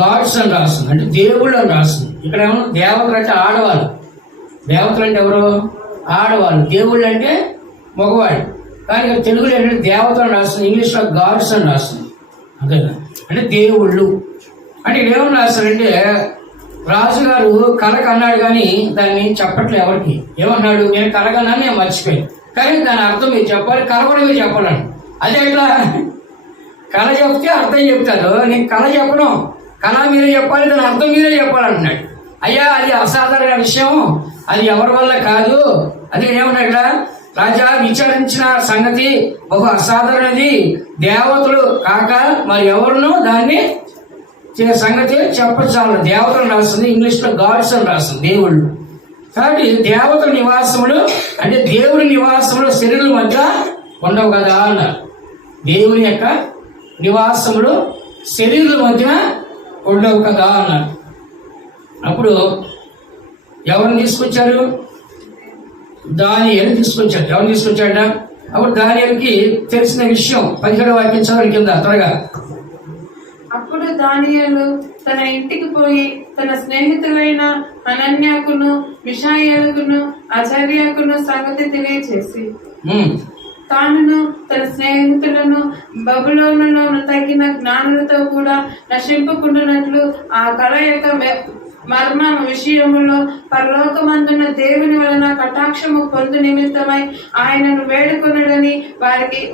గాడ్స్ అని రాస్తుంది, అంటే దేవుళ్ళు అని రాస్తుంది. ఇక్కడ ఏమన్నా దేవతలు అంటే ఆడవాళ్ళు. దేవతలు అంటే ఎవరు? ఆడవాళ్ళు, దేవుళ్ళు అంటే మగవాళ్ళు. కానీ ఇక్కడ తెలుగులో ఏంటంటే దేవతలు రాస్తుంది, ఇంగ్లీష్లో గాడ్స్ అని రాస్తుంది. అంతేనా? అంటే దేవుళ్ళు అంటే ఏమని రాస్తారంటే రాజుగారు కళకు అన్నాడు కానీ దాన్ని చెప్పట్లే ఎవరికి. ఏమన్నాడు? నేను కలగన్నాను, నేను మర్చిపోయాను. కానీ దాని అర్థం మీరు చెప్పాలి, కళ కూడా మీరు చెప్పాలని. అదే ఎట్లా? కళ చెప్తే అర్థం చెప్తారు, నేను కళ చెప్పను, కళ మీరే చెప్పాలి, దాని అర్థం మీరే చెప్పాలంటున్నాడు. అయ్యా అది అసాధారణ విషయం, అది ఎవరి వల్ల కాదు. అది ఏమన్నాడు? రాజా విచారించిన సంగతి బహు అసాధారణది, దేవతలు కాక మరి ఎవరునూ దాన్ని సంగతి చెప్పచాలి. దేవతలు రాస్తుంది, ఇంగ్లీష్లో గాడ్స్ అని రాస్తుంది, దేవుళ్ళు. కాబట్టి దేవతల నివాసములు అంటే దేవుడి నివాసములు శరీరుల మధ్య ఉండవు కదా అన్నారు. దేవుని యొక్క నివాసములు శరీరుల మధ్య ఉండవు కదా అన్నారు. అప్పుడు ఎవరిని తీసుకొచ్చారు? దానియేలు తీసుకొచ్చాడు. ఎవరిని తీసుకొచ్చాడ? అప్పుడు దానియేలుకి తెలిసిన విషయం 17వ వాక్యం చదవడం కింద త్వరగా. అప్పుడు దానియేలు తన ఇంటికి పోయి తన స్నేహితులైన అనన్యాకును మిషాయేలుకును అజర్యాకును సంగతి తెలియచేసి తానును తన స్నేహితులను బబులోనులో తగిన జ్ఞానులతో కూడా నశింపకుండానట్లు ఆ కళ యొక్క మర్మ విషయములో పరలోకమందున్న దేవుని వలన కటాక్షము పొందు నిమిత్తమై ఆయనను వేడుకొనడని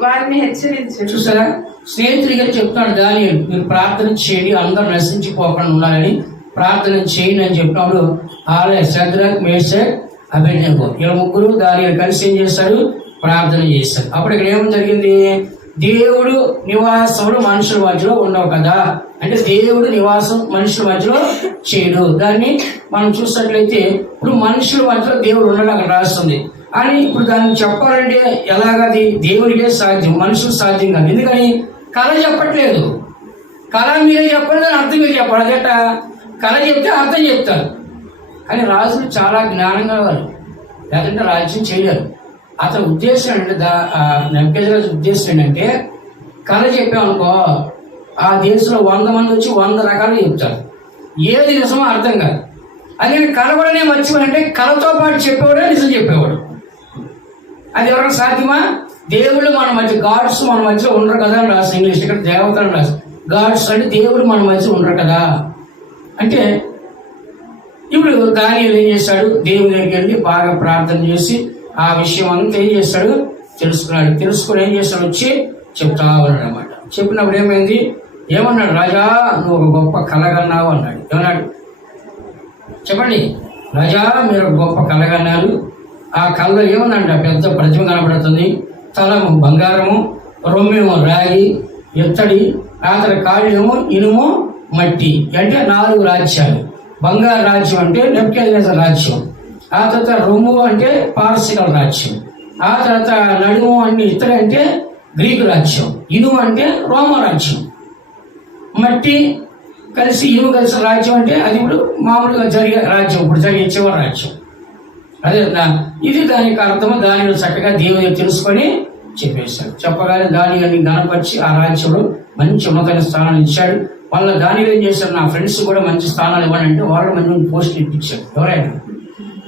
వారిని హెచ్చరించారు. చూసారా? స్నేహితుడిగా చెప్తాడు దానియేలు, మీరు ప్రార్థన చేయండి, అందరూ నశించిపోకుండా ఉండాలని ప్రార్థన చేయండి అని చెప్పినప్పుడు ఆలయ శద్రక్, మేషక్, అబేద్నెగో ఇలా ముగ్గురు దానియేలు కలిసి ఏం చేస్తారు? ప్రార్థన చేస్తారు. అప్పుడు ఇక్కడ ఏం జరిగింది? దేవుడు నివాసములు మనుషుల మధ్యలో ఉండవు కదా, అంటే దేవుడు నివాసం మనుషుల మధ్యలో చేయడు. దాన్ని మనం చూసినట్లయితే ఇప్పుడు మనుషుల మధ్యలో దేవుడు ఉండడం అక్కడ రాస్తుంది. అని ఇప్పుడు దాన్ని చెప్పాలంటే ఎలాగది? దేవుడికే సాధ్యం, మనుషులు సాధ్యం కాదు. ఎందుకని? కళ చెప్పట్లేదు. కళ మీరే చెప్పాలి, దాని అర్థం మీరు చెప్పాలి. అదేట కళ చెప్తే అర్థం చెప్తారు. కానీ రాజులు చాలా జ్ఞానంగా వారు, లేదంటే రాజ్యం చేయలేరు. అతని ఉద్దేశం ఏంటంటే నెబుకద్నెజరు ఉద్దేశం ఏంటంటే కళ చెప్పామనుకో ఆ దేశంలో 100 మంది వచ్చి 100 రకాలు చెప్తారు, ఏది నిజమో అర్థం కాదు. అదే కళ కూడా నేను మర్చిపోయానంటే కళతో పాటు చెప్పేవాడే నిజం చెప్పేవాడు. అది ఎవరైనా సాధ్యమా? దేవుళ్ళు మన మధ్య, గాడ్స్ మన మధ్య ఉండరు కదా అని రాసి ఇంగ్లీష్. ఇక్కడ దేవతలు రాసి గాడ్స్ అంటే దేవుడు మన మధ్య ఉండరు కదా అంటే. ఇప్పుడు దానియేలు ఏం చేశాడు? దేవుని దగ్గరికి వెళ్ళి బాగా ప్రార్థన చేసి ఆ విషయం అంతా ఏం చేస్తాడు? తెలుసుకున్నాడు. తెలుసుకుని ఏం చేస్తాడు? వచ్చి చెప్తా ఉన్నాడు అన్నమాట. చెప్పినప్పుడు ఏమైంది? ఏమన్నాడు? రాజా నువ్వు ఒక గొప్ప కలగన్నావు అన్నాడు. ఏమన్నాడు చెప్పండి? రాజా మీరు ఒక గొప్ప కలగన్నారు. ఆ కళ్ళలో ఏమన్నాడు? పెద్ద ప్రతిమ కనబడుతుంది, తల బంగారము, రొమ్మెమో రాగి ఎత్తడి, అతని కాళ్ళేమో ఇనుము మట్టి. అంటే 4 రాజ్యాలు. బంగారు రాజ్యం అంటే నెబుకద్నెజరు రాజ్యం, ఆ తర్వాత రొమ్ము అంటే పారసీకల రాజ్యం, ఆ తర్వాత నడుము అంటే ఇతర అంటే గ్రీకు రాజ్యం, ఇనుము అంటే రోమ రాజ్యం, మట్టి కలిసి ఇనుము కలిసి రాజ్యం అంటే అది ఇప్పుడు మామూలుగా జరిగే రాజ్యం, ఇప్పుడు జరిగే చివరి రాజ్యం. అదే ఇది దానికి అర్థము. దానిలో చక్కగా దేవుని తెలుసుకొని చెప్పేశాడు. చెప్పగానే దానిని గణపరిచి ఆ రాజ్యంలో మంచి ఉన్నతమైన స్థానాలు ఇచ్చాడు. మళ్ళీ దానిలో ఏం చేశాడు? నా ఫ్రెండ్స్ కూడా మంచి స్థానాలు ఇవ్వాలంటే వాళ్ళు మంచి పోస్టులు ఇప్పించాడు. ఎవరైనా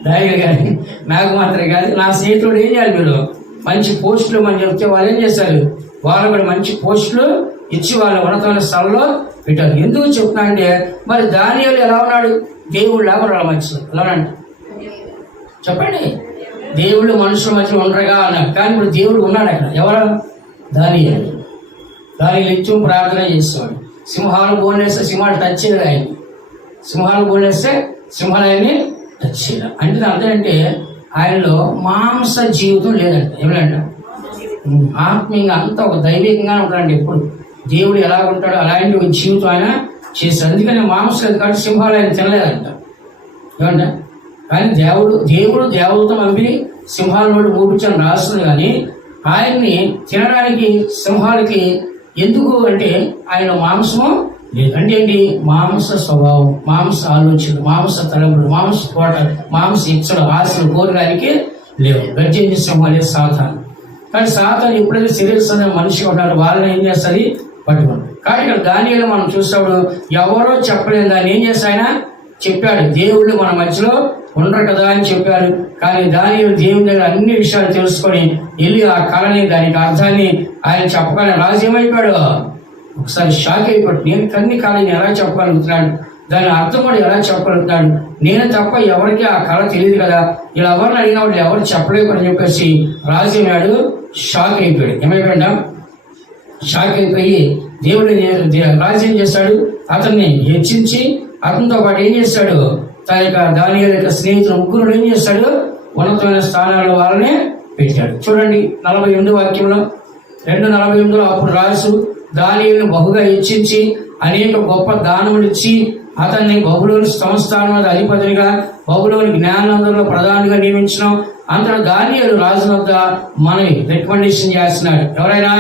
దానిగా కానీ నాకు మాత్రమే కాదు, నా స్నేహితుడు ఏం చేయాలి? మీరు మంచి పోస్టులు మనం చెప్తే వాళ్ళు ఏం చేశారు? వాళ్ళు కూడా మంచి పోస్టులు ఇచ్చి వాళ్ళ ఉన్నతమైన స్థలంలో పెట్టారు. ఎందుకు చెప్తున్నా అంటే మరి దానియేలు ఎలా ఉన్నాడు? దేవుడు లాగా వాళ్ళ మధ్యలో ఎలా ఉన్నాడు చెప్పండి? దేవుడు మనుషుల మధ్య ఉండరుగా అన్నాడు. కానీ ఇప్పుడు దేవుడు ఉన్నాడు అక్కడ. ఎవరు? దానియేలు. నిత్యం ప్రార్థన చేసేవాడు. సింహాలు బోనేస్తే సింహాలు టచ్ చేయలేదు ఆయన. సింహాలు బోనేస్తే సింహాలు ఆయన్ని టచ్ చేయలేదు. అంటే అర్థం అంటే ఆయనలో మాంస జీవితం లేదంట. ఏమిటంట? ఆత్మీయంగా అంతా ఒక దైవికంగా ఉంటాడండి. ఎప్పుడు దేవుడు ఎలా ఉంటాడో అలాంటి ఒక జీవితం ఆయన చేశాడు. అందుకని మాంసం లేదు కాబట్టి సింహాలు ఆయన తినలేదంట. ఏమంట? కానీ దేవుడు దేవతను పంపి సింహాలను మూపించని రాస్తుంది. కానీ ఆయన్ని తినడానికి సింహాలకి ఎందుకు అంటే ఆయన మాంసము లేదు. అంటే ఏంటి? మాంస స్వభావం, మాంస ఆలోచన, మాంస తలంపులు, మాంస కోట, మాంస ఇచ్చలు, ఆశలు కోరడానికి లేవు. గర్జించే సింహాలే సాతాను. కానీ సాతాను ఎప్పుడైతే శరీర మనిషి ఉంటాడో వాళ్ళని ఏం చేస్తుంది? పట్టుకుంటాడు. కానీ ఇక్కడ దానియేలు మనం చూసినప్పుడు ఎవరో చెప్పలేని దాన్ని ఏం చేస్తా ఆయన చెప్పాడు. దేవుళ్ళు మన మధ్యలో ఉండరు కదా అని చెప్పారు. కానీ దానియేలు దేవుని దగ్గర అన్ని విషయాలు తెలుసుకొని వెళ్ళి ఆ కళని, దానికి అర్థాన్ని ఆయన చెప్పగానే రాజు ఏమైపోయాడు, ఒకసారి షాక్ అయిపోయాడు. నేను కన్ని కళని ఎలా చెప్పగలుగుతున్నాడు, దాని అర్థం కూడా ఎలా చెప్పగలుగుతాడు, నేను తప్ప ఎవరికి ఆ కళ తెలియదు కదా, ఇలా ఎవరిని అడిగిన వాళ్ళు ఎవరు చెప్పలేరు అని చెప్పేసి రాజు ఏమాడు, షాక్ అయిపోయాడు. ఏమైపోయాడా, షాక్ అయిపోయి దేవుడు రాజు ఏం చేస్తాడు, అతన్ని హెచ్చించి అతనితో పాటు ఏం చేస్తాడు, తన యొక్క దానియేలు యొక్క స్నేహితులు ముగ్గురు ఏం చేస్తాడు, ఉన్నతమైన స్థానాల్లో వాళ్ళనే పెట్టాడు. చూడండి 48 వాక్యంలో 2:48 అప్పుడు రాజు దానియేలును బహుగా హెచ్చించి అనేక గొప్ప దానములు ఇచ్చి అతన్ని బబులోని సంస్థానం అధిపతిగా, బబులోని జ్ఞానందరిలో ప్రధానిగా నియమించిన. అంతలో దానియేలు రాజు వద్ద మనవి రికమెండేషన్ చేస్తున్నాడు. ఎవరైనా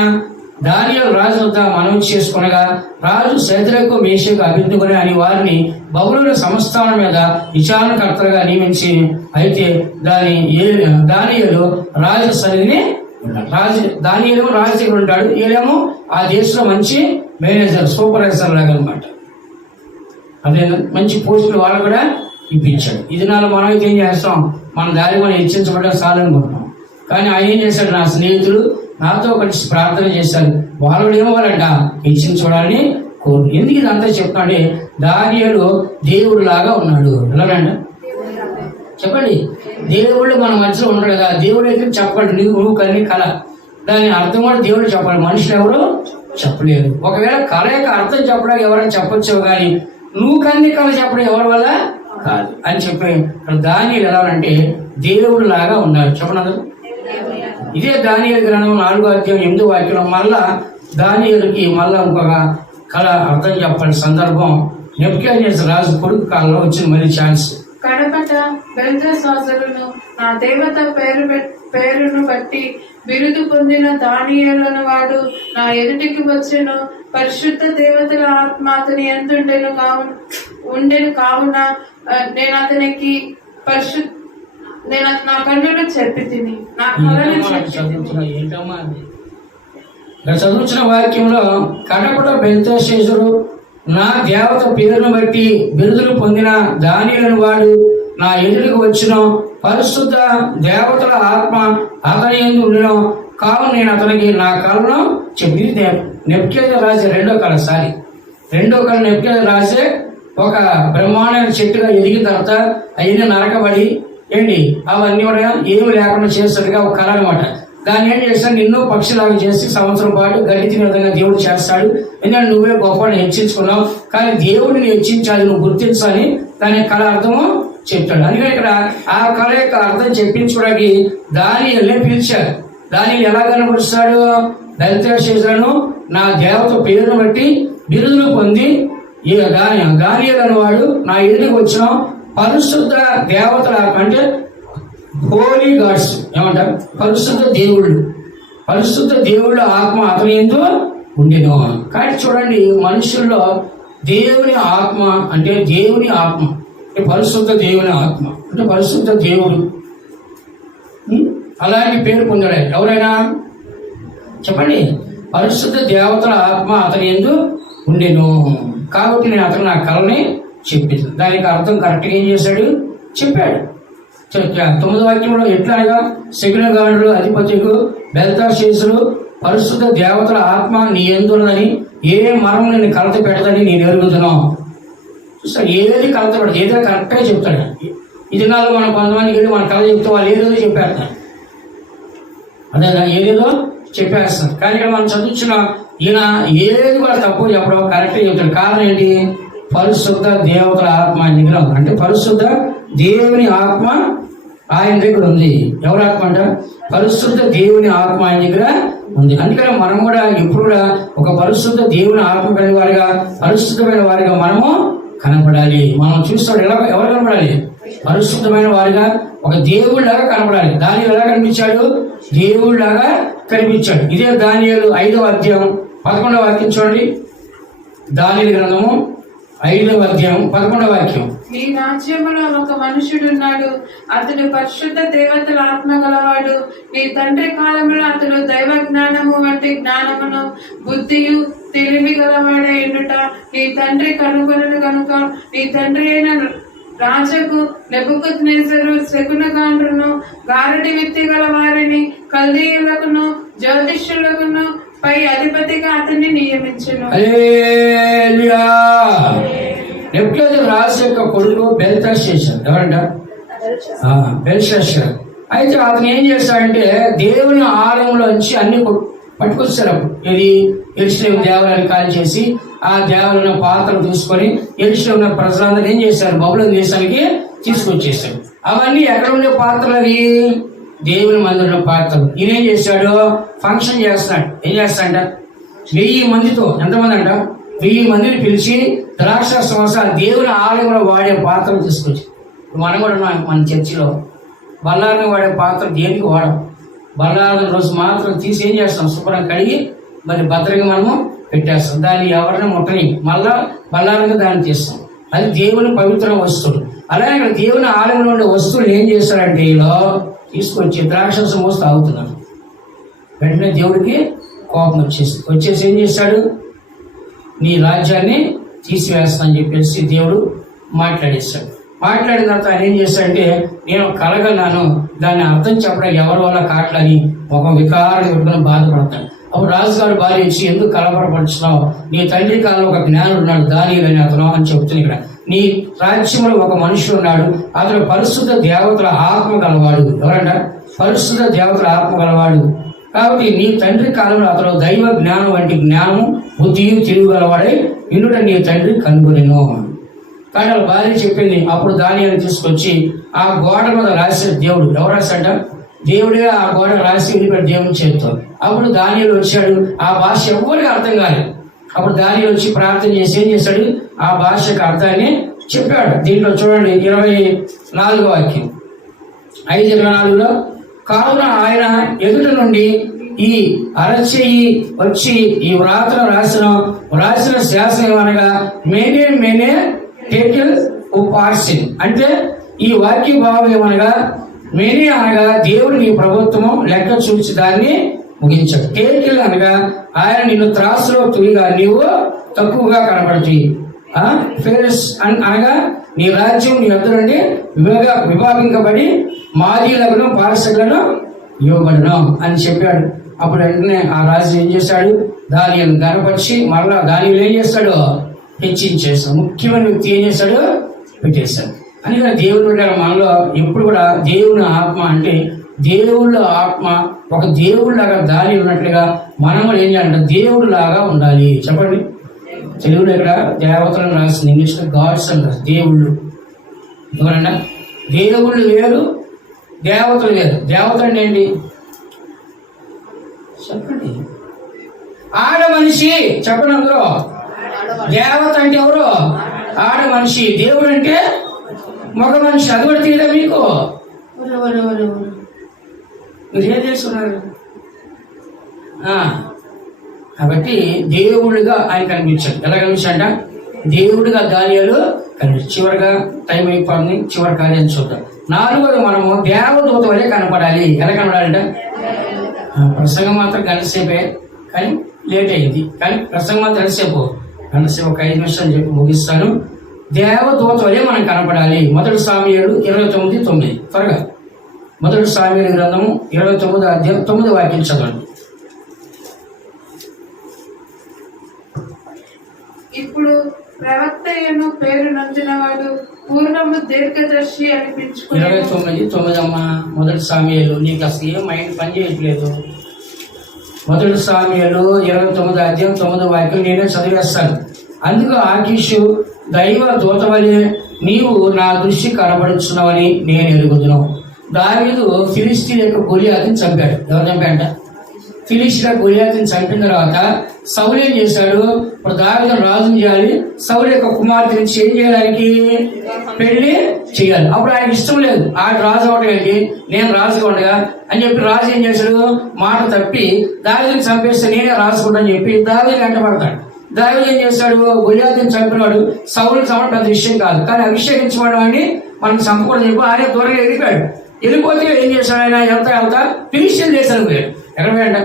దానియేలు రాజు వద్ద మనవి చేసుకునగా రాజు శద్రకు, మేషకు, అబేద్నెగోను అని వారిని బబులోని సంస్థానం మీద విచారణకర్తలుగా నియమించి, అయితే దానియేలు రాజు సన్నిధిని దానియేలు రాజు దగ్గర ఉంటాడు, ఏలేమో ఆ దేశంలో మంచి మేనేజర్, సూపర్వైజర్ లాగా అనమాట. అదే మంచి పోస్టులు వాళ్ళు కూడా ఇప్పించాడు. ఇది నాలో మనం అయితే ఏం చేస్తాం, మన దారి మనం హెచ్చించబడ్డా చాలనుకుంటున్నాం. కానీ ఆయన ఏం చేశాడు, నా స్నేహితులు నాతో కలిసి ప్రార్థన చేశారు, వాళ్ళు ఏమవ్వాలంట, హెచ్చించబడాలని కోరు. ఎందుకు ఇదంతా చెప్తాడే, దానియేలు దేవుడు లాగా ఉన్నాడు. ఎలాగంట చెప్పండి, దేవుళ్ళు మన మధ్యలో ఉండడు కదా, దేవుడు అయితే చెప్పండి నువ్వు కానీ కళ, దాని అర్థం కూడా దేవుడు చెప్పాలి, మనుషులు ఎవరు చెప్పలేరు. ఒకవేళ కళ యొక్క అర్థం చెప్పడానికి ఎవరైనా చెప్పొచ్చు, కానీ నువ్వు కన్నీ కళ చెప్పడం ఎవరి వల్ల కాదు అని చెప్పి దానియేలు ఎలా అంటే దేవుడు లాగా ఉన్నాడు. చెప్పండి, ఇదే దానియేలు గ్రంథం 4:8 వాక్యంలో మళ్ళా దానియేలుకి మళ్ళా ఇంకొక కళ అర్థం చెప్పాలి సందర్భం నెబుకద్నెజరు రాజు కొడుకు కాలంలో వచ్చింది మళ్ళీ ఛాన్స్. కడపట బెల్తెషాజరును నా దేవత పేరును బట్టి బిరుదు పొందిన దానియేలు వాడు నా ఎదుటికి వచ్చెను. పరిశుద్ధ దేవతల ఆత్మ అతని యందు ఉండెను కావున నేను అతనికి నేను నా కన్నులు చెప్పి తిని నా కళను చదువుతున్న వాక్యంలో కడపట బెల్తెషాజరు నా దేవత పేరును బట్టి బిరుదులు పొందిన దానియేలు వాడు నా ఎదుటికి వచ్చిన, పరిశుద్ధ దేవతల ఆత్మ అతని యందు ఉండెను కావున నేను అతనికి నా కళను చెప్పి. నెబుకద్నెజరు రాజే రెండో కళ నెబుకద్నెజరు రాజే ఒక బ్రహ్మాండమైన చెట్టుగా ఎదిగిన తర్వాత అవన్నీ నరకబడి అవన్నీ కూడా ఏమి లేకుండా చేసేట్టుగా ఒక కళ అనమాట. దాన్ని ఏం చేస్తాడు, నిన్ను పక్షిలాగా చేసి సంవత్సరం పాటు గడ్డి తినే విధంగా దేవుడు చేస్తాడు. ఎందుకంటే నువ్వే గొప్పని హెచ్చించుకున్నావు, కానీ దేవుడిని హెచ్చించాలి, నువ్వు గుర్తించాలి, దాని కళ అర్థము చెప్తాడు. అందుకని ఇక్కడ ఆ కళ యొక్క అర్థం చెప్పించుకోవడానికి దానియేలునే పిలిచాడు. దానియేలు ఎలా కనపరుస్తాడు, బెల్తెషాజరును నా దేవత పేరును బట్టి బిరుదులు పొంది దానియేలు వాడు నా ఎదుటికి వచ్చిన, పరిశుద్ధ దేవతల అంటే హోలీ గాడ్స్ ఏమంటారు, పరిశుద్ధ దేవుళ్ళు ఆత్మ అతని యందు ఉండెను. కాబట్టి చూడండి, మనుషుల్లో దేవుని ఆత్మ అంటే దేవుని ఆత్మ, పరిశుద్ధ దేవుని ఆత్మ అంటే పరిశుద్ధ దేవుడు అలాంటి పేరు పొందాడు. ఎవరైనా చెప్పండి, పరిశుద్ధ దేవతల ఆత్మ అతని యందు ఉండెను కాబట్టి నేను అతను నా కళని చెప్పింది. దానికి అర్థం కరెక్ట్గా ఏం చేశాడు, చెప్పాడు. 9వ వాక్యంలో ఎట్లా అనగా సెగులగాడు అధిపతికు బెల్తెషాజరు పరిశుద్ధ దేవతల ఆత్మ నీ యందు ఉన్నదని, ఏ మరం నేను కలత పెట్టదని నేను ఎరుగుతున్నావు. చూస్తాడు, ఏది కలత పెడతాడు, ఏదో కరెక్ట్గా చెప్తాడు. ఇది నాలో మనం కొంతమందికి వెళ్ళి మన కళ చెప్తే వాళ్ళు ఏదేదో చెప్పేస్తారు, అదే ఏదేదో చెప్పేస్తారు. కానీ ఇక్కడ మనం చదువుతున్న ఈయన ఏది కూడా తక్కువ చెప్పడం కరెక్ట్గా చెప్తాడు. కారణం ఏంటి, పరిశుద్ధ దేవతల ఆత్మ ఆయన దగ్గర ఉంది. అంటే పరిశుద్ధ దేవుని ఆత్మ ఆయన దగ్గర ఉంది. ఎవరి ఆత్మ అంట, పరిశుద్ధ దేవుని ఆత్మ ఆయన దగ్గర ఉంది. అందుకని మనం కూడా ఎప్పుడు కూడా ఒక పరిశుద్ధ దేవుని ఆత్మ కలిగిన వారిగా, పరిశుద్ధమైన వారిగా మనము కనపడాలి. మనం చూస్తాడు ఎవరు కనపడాలి, పరిశుద్ధమైన వారిగా, ఒక దేవుడిలాగా కనపడాలి. దానియేలు ఎలా కనిపించాడు, దేవుడిలాగా కనిపించాడు. ఇదే దానియేలు 5వ అధ్యాయం 11వ వాక్యం చూడండి. దానియేలు గ్రంథము 5వ అధ్యాయం 11వ వాక్యం. ఈ రాజ్యములో ఒక మనుషుడున్నాడు, అతడు పరిశుద్ధ దేవతల ఆత్మ గలవాడు. నీ తండ్రి కాలంలో అతడు దైవ జ్ఞానము వంటి జ్ఞానమును బుద్ధియు తెలివి గలవాడే ఎన్నుట నీ తండ్రి కనుగొనను కనుక నీ తండ్రి అయిన రాజుకు నెబుకద్నెజరు శకునగాండ్రును గారడి విత్తి గల వారిని కల్దీయులకును జ్యోతిష్యులకును పై అధిపతిగా అతన్ని నియమించును. హల్లెలూయా. నెబుకద్నెజరు రాజు యొక్క కొడుకు బెల్తషాజర్. ఎవరంట? బెల్షాజర్. అయితే అతను ఏం చేస్తాడంటే దేవుని ఆలయంలోంచి అన్ని పట్టుకొచ్చారు. అప్పుడు ఇది యెరూషలేము దేవాలయాన్ని కాల్ చేసి ఆ దేవాలయం పాత్రలు తీసుకొని యెరూషలేము ప్రజలందరూ ఏం చేశారు, బబులోను దేశానికి తీసుకొచ్చేసాడు. అవన్నీ ఎక్కడ ఉండే పాత్రలు? అవి దేవుని మందిరంలో పాత్రలు. ఈయనేం చేశాడు, ఫంక్షన్ చేస్తున్నాడు. ఏం చేస్తాడంట, 1000 మందితో, ఎంతమంది అంట, 1000 మందిని పిలిచి ద్రాక్షారసం దేవుని ఆలయంలో వాడే పాత్రలు తీసుకొచ్చి, మనం కూడా మన చర్చిలో బల్లారం వాడే పాత్ర దేనికి వాడం, బల్లారం రోజు మాత్రం తీసి ఏం చేస్తాం, శుభ్రం కడిగి మరి భద్రంగా మనము పెట్టేస్తాం. దాన్ని ఎవరిని ముట్టని మళ్ళా బల్లారంగా దాన్ని తీస్తాం. అది దేవుని పవిత్ర వస్తువులు. అలాగే ఇక్కడ దేవుని ఆలయంలో ఉండే వస్తువులు ఏం చేస్తారంటే ఇలా తీసుకొచ్చి ద్రాక్షరసం మోసి తాగుతున్నారు. వెంటనే దేవుడికి కోపం వచ్చేసి ఏం చేశాడు, నీ రాజ్యాన్ని తీసివేస్తా అని చెప్పేసి దేవుడు మాట్లాడేశాడు. మాట్లాడిన తర్వాత ఆయన ఏం చేశాడంటే, నేను కలగన్నాను, దాన్ని అర్థం చెప్పడం ఎవరి వల్ల కావట్లని ఒక వికారం పెట్టుకుని బాధపడతాడు. అప్పుడు రాజుగారు భార్య ఇచ్చి, ఎందుకు కలవరపడుచున్నావు, నీ తండ్రి కాలంలో ఒక జ్ఞానుడు ఉన్నాడు దానియేలు అని అతను అని చెబుతుంది. ఇక్కడ నీ రాజ్యంలో ఒక మనుషుడు ఉన్నాడు, అతను పరిశుద్ధ దేవతల ఆత్మ గలవాడు. ఎవరంట? పరిశుద్ధ దేవతల ఆత్మ గలవాడు. కాబట్టి నీ తండ్రి కాలంలో అతను దైవ జ్ఞానం వంటి జ్ఞానము బుద్ధియు తిరుగుగలవాడై ఇందుట నీ తండ్రి కనుగొనెను. కానీ వాళ్ళ భార్య చెప్పింది. అప్పుడు దానియేలు తీసుకొచ్చి ఆ గోడ మీద రాశాడు దేవుడు. ఎవరు రాశాడ? దేవుడే ఆ గోడ రాసి వెళ్ళిపోయాడు దేవుని చేతితో. అప్పుడు దానియేలు వచ్చాడు. ఆ భాష ఎవరికి అర్థం కాలేదు. అప్పుడు దానియేలు వచ్చి ప్రార్థన చేసి ఏం చేశాడు, ఆ భాషకు అర్థాన్ని చెప్పాడు. దీంట్లో చూడండి 24వ వాక్యం, 5:24లో, కావున ఆయన ఎదుట నుండి ఈ అరచెయ్యి వచ్చి ఈ వ్రాతలో రాసిన శాసనం అనగా మేనే టేకిల్ ఉపార్సిన్, అంటే ఈ వాక్య భావం ఏమనగా, మేనే అనగా దేవుడు నీ ప్రభుత్వము లెక్క చూసి దాన్ని ముగించాడు. టేకిల్ అనగా ఆయన నిన్ను త్రాసులో తులిగా నీవు తక్కువగా కనబడుతుంది. ఫేరస్ అనగా నీ రాజ్యం నీ వద్ద నుండి విభాగింపబడి మాదీలకు పారసకులను ఇవ్వబడును అని చెప్పాడు. అప్పుడు వెంటనే ఆ రాజు ఏం చేశాడు, దానియేలును గనపరిచి మరలా దానియేలు ఏం చేస్తాడు, హెచ్చించేస్తాడు. ముఖ్యమైన వ్యక్తి ఏం చేశాడు, పెట్టేశాడు. అందుకని దేవుడు పెట్టారు. మనలో ఎప్పుడు కూడా దేవుని ఆత్మ అంటే దేవుళ్ళ ఆత్మ ఒక దేవుళ్ళలాగా దారి ఉన్నట్లుగా మనం కూడా ఏం చేయాలంటే దేవుడు లాగా ఉండాలి. చెప్పండి, తెలుగులో ఇక్కడ దేవతలను రాసింది, ఇంగ్లీష్లో గాడ్స్ అని రాసింది. దేవుళ్ళు ఎవరన్నా, దేవుళ్ళు వేరు, దేవతలు వేరు. దేవతలు అంటే ఏంటి చెప్పండి, ఆడ మనిషి. చెప్పండి అందరూ, దేవత అంటే ఎవరు, ఆడ మనిషి. దేవుడు అంటే మగ మనిషి. అది కూడా తీయదా మీకు? మీరు ఏం చేస్తున్నారు? కాబట్టి దేవుడిగా ఆయన కనిపించాడు. ఎలా కనిపించాడ? దేవుడిగా దానియేలు కనిపించాడు. చివరిగా టైం అయిపోయింది, చివరి కార్యం చూద్దాం. 4వది, మనము దేవదూత వలె కనపడాలి. ఎలా కనపడాలంట? ప్రసంగం మాత్రం గంటసేపే, కానీ లేట్ అయింది. కానీ ప్రసంగం మాత్రం ఎంతసేపు? గంటసేపు. ఒక 5 నిమిషాలు చెప్పి ముగిస్తాను. దేవదూత వలె మనం కనపడాలి. 1 సాముయేలు 29:9. త్వరగా 1 సాముయేలు గ్రంథము 29వ అధ్యాయం 9వ వాక్యం చదవండి. ఇప్పుడు ప్రవక్త అయిన పేరు నందినవాడు పూర్వము దీర్ఘదర్శి అనిపించుకుని 29:9 అమ్మా. 1 సాముయేలు, నీకు అసలు ఏం మైండ్ పని చేయట్లేదు. 1 సాముయేలు 29వ అధ్యాయం 9వ వాక్యం నేనే చదివేస్తాను. అందుకు ఆకీషు, దైవ దూత వలె నీవు నా దృష్టి కనబడుచున్నావని నేను ఎరుగుదును. దావీదు ఫిలిష్తీయుల యొక్క గొలియాతుని చంపాడు. ఎవరు చంపాడంట? ఫిలిష్తీయుల గొలియాతుని చంపిన తర్వాత సౌలు ఏం చేశాడు, ఇప్పుడు దావీదు రాజుని చేయాలి, సౌలు యొక్క కుమార్తెని ఏం చేయడానికి, పెళ్లి చేయాలి. అప్పుడు ఆయనకి ఇష్టం లేదు, ఆడు రాజు అవడం ఏంటి, నేను రాజుగా ఉండగా అని చెప్పి రాజు ఏం చేశాడు, మాట తప్పి దావీదుని చంపేస్తే నేనే రాజుకుంటా అని చెప్పి దావీదు వెంటబడతాడు. దావీదు ఏం చేశాడు, గొలియాతుని చంపినవాడు సౌలు చంపడం పెద్ద విషయం కాదు, కానీ అభిషేకించబడడం అని మనం చంపకూడదు చెప్పి ఆయన దూరంగా వెళ్ళిపోయాడు. వెళ్ళిపోతే ఏం చేశాడు, ఆయన వెళ్తా ఫిలిష్తీయుల దేశానికి పోయాడు. ఎక్కడ పోయాడ?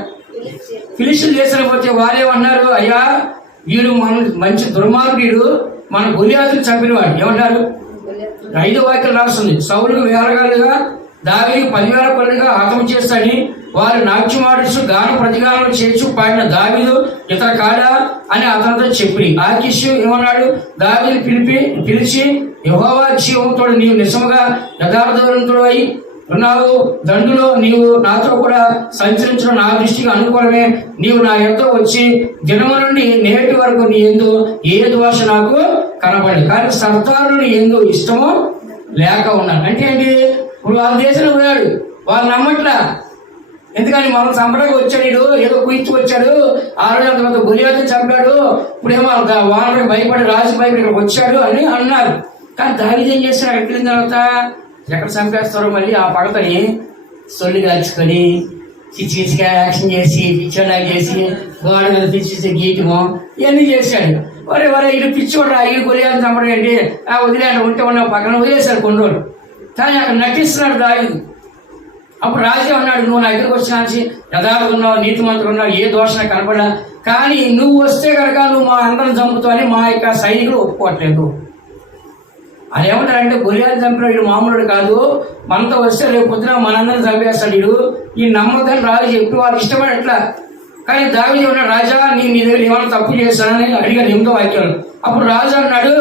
ఫిలిష్తీయుల దేశానికి పోతే వాళ్ళేమన్నారు, అయ్యా వీడు మన మంచి దుర్మార్గుడు, మన గొలియాతుని చంపినవాడు. ఏమన్నారు? 5వ వాక్యం రాస్తుంది, సౌలుకు వేలగాలుగా దావీదుకు 10,000 కొల్లిగా హతం చేస్తాడని వారు నాట్యమాడుచు గాన ప్రతిగానం చేర్చు పాడిన దావీదు ఇతర కాడా అని అతనితో చెప్పి ఆకీషు ఏమన్నాడు, దావీదు పిలిచి యెహోవా జీవంతో నీవు నిజముగా యథార్థవంతుడు అయి ఉన్నావు, దండులో నీవు నాతో కూడా సంచరించడం నా దృష్టికి అనుకూలమే. నీవు నా యొద్ద వచ్చి దినము నుండి నేటి వరకు నీ యందు ఏ దోష నాకు కనబడి, కానీ సర్దారు నీ యందు ఇష్టము లేక ఉన్నాను. అంటే ఏంటి, ఇప్పుడు వాళ్ళ దేశంలో పోయాడు, వాళ్ళు నమ్మట్లా. ఎందుకని మనం చంపడానికి వచ్చాడు, ఏదో కుయించుకొచ్చాడు, ఆ రోజు గొలియాతు చంపాడు, ఇప్పుడేమో వాళ్ళకి భయపడి రాజు భయపడి ఇక్కడికి వచ్చాడు అని అన్నారు. కానీ దావీదు ఏం చేశాడు, అక్కడికి వెళ్ళిన తర్వాత ఎక్కడ చంపేస్తారో మళ్ళీ ఆ పగతని సొల్లి కాల్చుకొని చిచ్చిగా యాక్షన్ చేసి పిచ్చోడా చేసి గోడ మీద పిచ్చి గీయటము ఇవన్నీ చేశాడు. వరే ఇటు పిచ్చోడ్రా, ఈ గొలియాతు చంపడం ఏంటి, వదిలేడు ఉంటే ఉన్న పక్కన వదిలేశారు కొన్ని రోజులు. కానీ అక్కడ నటిస్తున్నాడు దావీదు. అప్పుడు రాజే ఉన్నాడు, నువ్వు నా దగ్గరకు వచ్చినా యథార్థం ఉన్నావు, నీతిమంతులు ఉన్నావు, ఏ దోషణ కనపడా, కానీ నువ్వు వస్తే కనుక నువ్వు మా అందరం చంపుతావు అని మా యొక్క సైనికులు ఒప్పుకోవట్లేదు. అది ఏమంటారంటే, గొలియాతు చంపిన వీడు మామూలుడు కాదు, మనతో వస్తే రేపు పొద్దున మనందరం చంపేస్తాడు వీడు, ఈ నమ్మకం రాజు చెప్పి వాళ్ళు ఇష్టపడట్లా. కానీ దావీదు ఉన్నాడు, రాజా నీ దగ్గర ఏమైనా తప్పు చేస్తానని అడిగాడు 8వ వాక్యం. అప్పుడు రాజు అన్నాడు,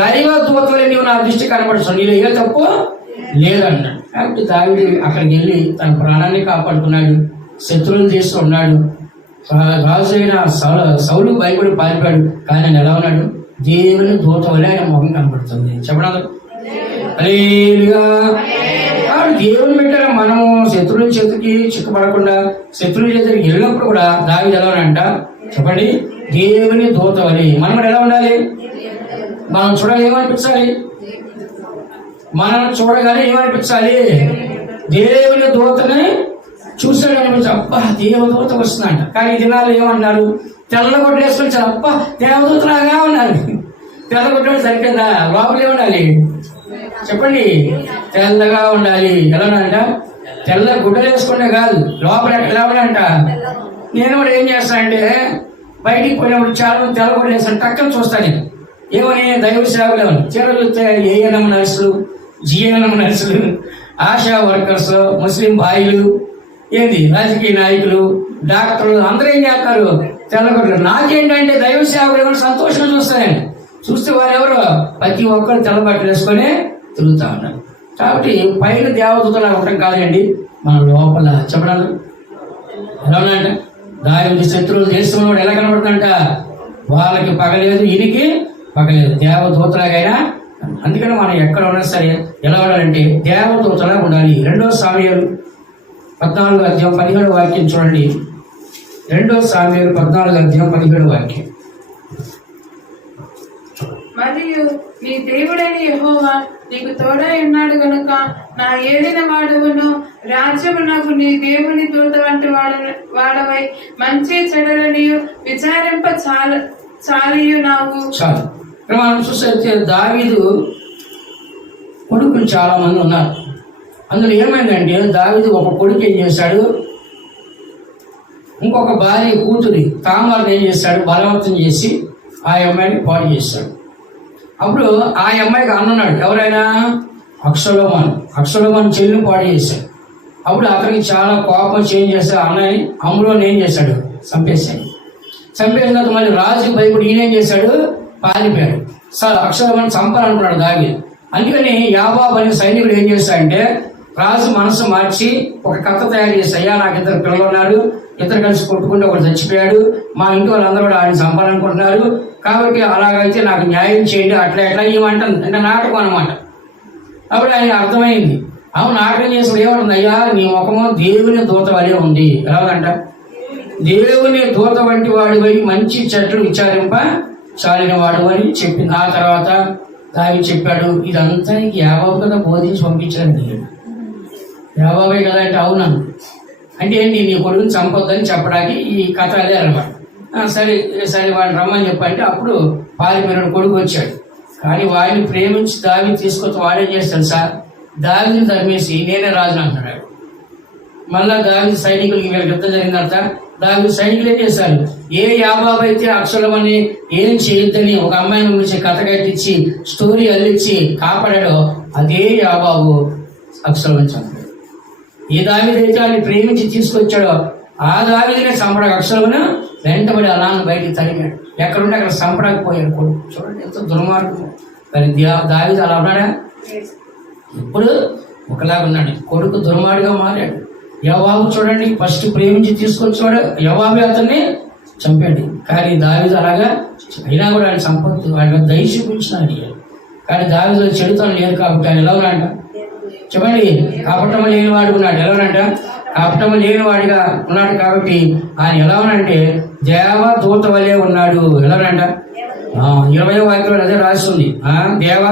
దైవ దూతలే నీవు నా దృష్టి కనపడుతుంది, నీలో ఏ తప్పు లేదన్నాడు. కాబట్టి దావీదు అక్కడికి వెళ్ళి తన ప్రాణాన్ని కాపాడుకున్నాడు, శత్రువులు చేస్తూ ఉన్నాడు. రాజు అయిన సౌలు భయపడి పారిపోయాడు. కానీ ఆయన ఎలా ఉన్నాడు, దేవుని దూత వలె ఆయన మొహం కనపడుతుంది. చెప్పడం దేవుని పెట్టారు. మనము శత్రువుల చేతికి చిక్కుపడకుండా శత్రువుల చేతికి వెళ్ళినప్పుడు కూడా దావీదు ఎలా ఉన్నాడంట చెప్పండి, దేవుని దూత వలె. మనం కూడా ఎలా ఉండాలి, మనం చూడాలి ఏమనిపించాలి, మనం చూడగానే ఏమనిపించాలి, దేవుని దూతని చూసాడు అనిపించాలి, అబ్బా దేవదూత వస్తుందంట. కానీ ఈ దినాలు ఏమన్నారు, తెల్ల గుడ్డలు వేసుకొని అబ్బా దేవదూతలాగా ఉన్నారు. తెల్ల గుడ్డలు సరిపోయిందా, లోపల ఏముండాలి చెప్పండి, తెల్లగా ఉండాలి. ఎలా ఉండాలంట, తెల్ల గుడ్డలు వేసుకుంటే కాదు, లోపల ఎలా ఉండాలంట. నేను కూడా ఏం చేస్తానంటే బయటికి పోయినప్పుడు చాలా మంది తెల్ల గుడ్డలు వేస్తాను, టక్కని చూస్తాను నేను ఏమని, దైవ సేవలు ఏమని చీర చూస్తే ఏఎన్ఎం నర్సులు, జిఎన్ఎం నర్సులు, ఆశా వర్కర్స్, ముస్లిం భాయిలు, ఏంది రాజకీయ నాయకులు, డాక్టర్లు అందరూ ఏం చేస్తారు, తెల్లగొడ్డలు. నాకేంటంటే దైవ సేవలు ఏమైనా సంతోషంగా చూస్తాయని చూస్తే వారెవరు ప్రతి ఒక్కరు తెల్ల బట్టలు వేసుకొని తిరుగుతా ఉన్నారు. కాబట్టి పైన దేవదూతలా ఉండటం కాదండి, మన లోపల చెప్పడాలు ఎలా ఉన్నాయంట. దావీదు శత్రువులు దేశంలో ఎలా కనబడుతుందంట, వాళ్ళకి పగలేదు ఈయనకి పగలేదు, దేవదూతలాగైనా. అందుకని మనం ఎక్కడ ఉన్నా సరే ఎలా ఉండాలంటే దేవదూతలా ఉండాలి. 2 సామ్యూయేలు 14వ అధ్యాయం 17వ వాక్యం చూడండి. 2 సామ్యూయేలు 14వ అధ్యాయం 17వ వాక్యం. మరియు నీ దేవుడైన యెహోవా నీకు తోడై ఉన్నాడు గనుక నా ఏలిన వాడవును రాజ్యము నాకు నీ దేవుని దూత వంటి వాడవై మంచి చెడులని విచారింప చాలియున్నావు. చాలు. మనం చూస్తే దావీదు కొడుకులు చాలా మంది ఉన్నారు. అందులో ఏమైందంటే దావీదు ఒక కొడుకు ఏం చేశాడు, ఇంకొక భార్య కూతురి తామారుని ఏం చేశాడు, బలవంతం చేసి ఆ అమ్మాయిని పాడు చేశాడు. అప్పుడు ఆ అమ్మాయికి అన్నున్నాడు, ఎవరైనా అక్షలోమాన్ చెల్లిని పాడు చేశాడు. అప్పుడు అతనికి చాలా కోపం చేంజ్ చేస్తే అన్నయ్య అమ్ములోని ఏం చేశాడు, చంపేశాడు. చంపేసిన తర్వాత మళ్ళీ రాజు భయపడి ఈయన ఏం చేశాడు, పారిపోయాడు. అక్షలోమాన్ని చంపాలనుకున్నాడు దావీదు. అందుకని యాబాబు అనే సైనికుడు ఏం చేశాడంటే రాజు మనసు మార్చి ఒక కథ తయారు చేసి, అయ్యా నాకు 2 పిల్లలు ఉన్నారు, ఇద్దరు కలిసి కొట్టుకుంటే ఒకటి చచ్చిపోయాడు, మా ఇంటి వాళ్ళందరూ కూడా ఆయన చంపాలనుకుంటున్నారు, కాబట్టి అలాగైతే నాకు న్యాయం చేయండి, అట్లా ఎట్లా ఇవ్వమంటుంది. అంటే నాటకం అనమాట. అప్పుడు ఆయన అర్థమైంది, అవును నాటకం చేసినప్పుడు ఏమంటుంది, అయ్యా నీ ముఖము దేవుని దూత వలె ఉంది. ఎలాగంట, దేవుని దూత వంటి వాడివై మంచి చెట్లు విచారింప చాలిన వాడు అని చెప్పింది. ఆ తర్వాత దావీదు చెప్పాడు, ఇదంతా నీకు యాబాబు కదా బోధించి పంపించాడు. యాబాబే కదా అంటే అవునను. అంటే ఏంటి, నీ కొడుకుని చంపొద్దని చెప్పడానికి ఈ కథ అదే అనమాట. సరే వాడిని రమ్మని చెప్పంటే అప్పుడు పారిపోయిన కొడుకు వచ్చాడు. కానీ వాడిని ప్రేమించి దావీదు తీసుకొచ్చి వాడేం చేస్తాడు సార్, దావీదుని తరిమేసి నేనే రాజుని అంటున్నాడు. మళ్ళా దావీదు సైనికులకి వీళ్ళకి యుద్ధం జరిగిన తర్వాత దావీదు సైనికులు ఏం చేశారు, ఏ యాబాబు అయితే అక్షరమని ఏం చేయొద్దని ఒక అమ్మాయిని గురించి కథ కట్టించి స్టోరీ అల్లించి కాపాడాడో అదే యాబాబు అక్షరమని చంపాడు. ఏ దావీదైతే ఆయన ప్రేమించి తీసుకొచ్చాడో ఆ దావీదునే చంపడానికి అక్షరమను వెంటబడి అలా బయటికి తరిగాడు. ఎక్కడుంటే అక్కడ చంపడానికి కొడుకు. చూడండి ఎంత దుర్మార్గం. మరి దావీదు అలా ఉన్నాడా? ఇప్పుడు ఒకలాగా ఉన్నాడు. కొడుకు దుర్మార్గంగా మారాడు. యోవాబు చూడండి, ఫస్ట్ ప్రేమించి తీసుకొచ్చాడు, యోవాబే అతన్ని చంపాడు. కానీ దావీదు అలాగా అయినా కూడా ఆయన సంపత్తు ఆయన దయ చూపించినాడు. కానీ దావీదులో చెడుతనం లేదు కాబట్టి ఆయన ఎలా ఉన్నాడంట చెప్పండి, కపటము లేని వాడు ఉన్నాడు. ఎలా ఉన్నాడంట? కపటము లేని వాడిగా ఉన్నాడు కాబట్టి ఆయన ఎలా ఉన్నాడంటే దేవదూత వలె ఉన్నాడు. ఎలా ఉన్నాడంట? 20వ వాక్యంలో అదే రాస్తుంది. దేవ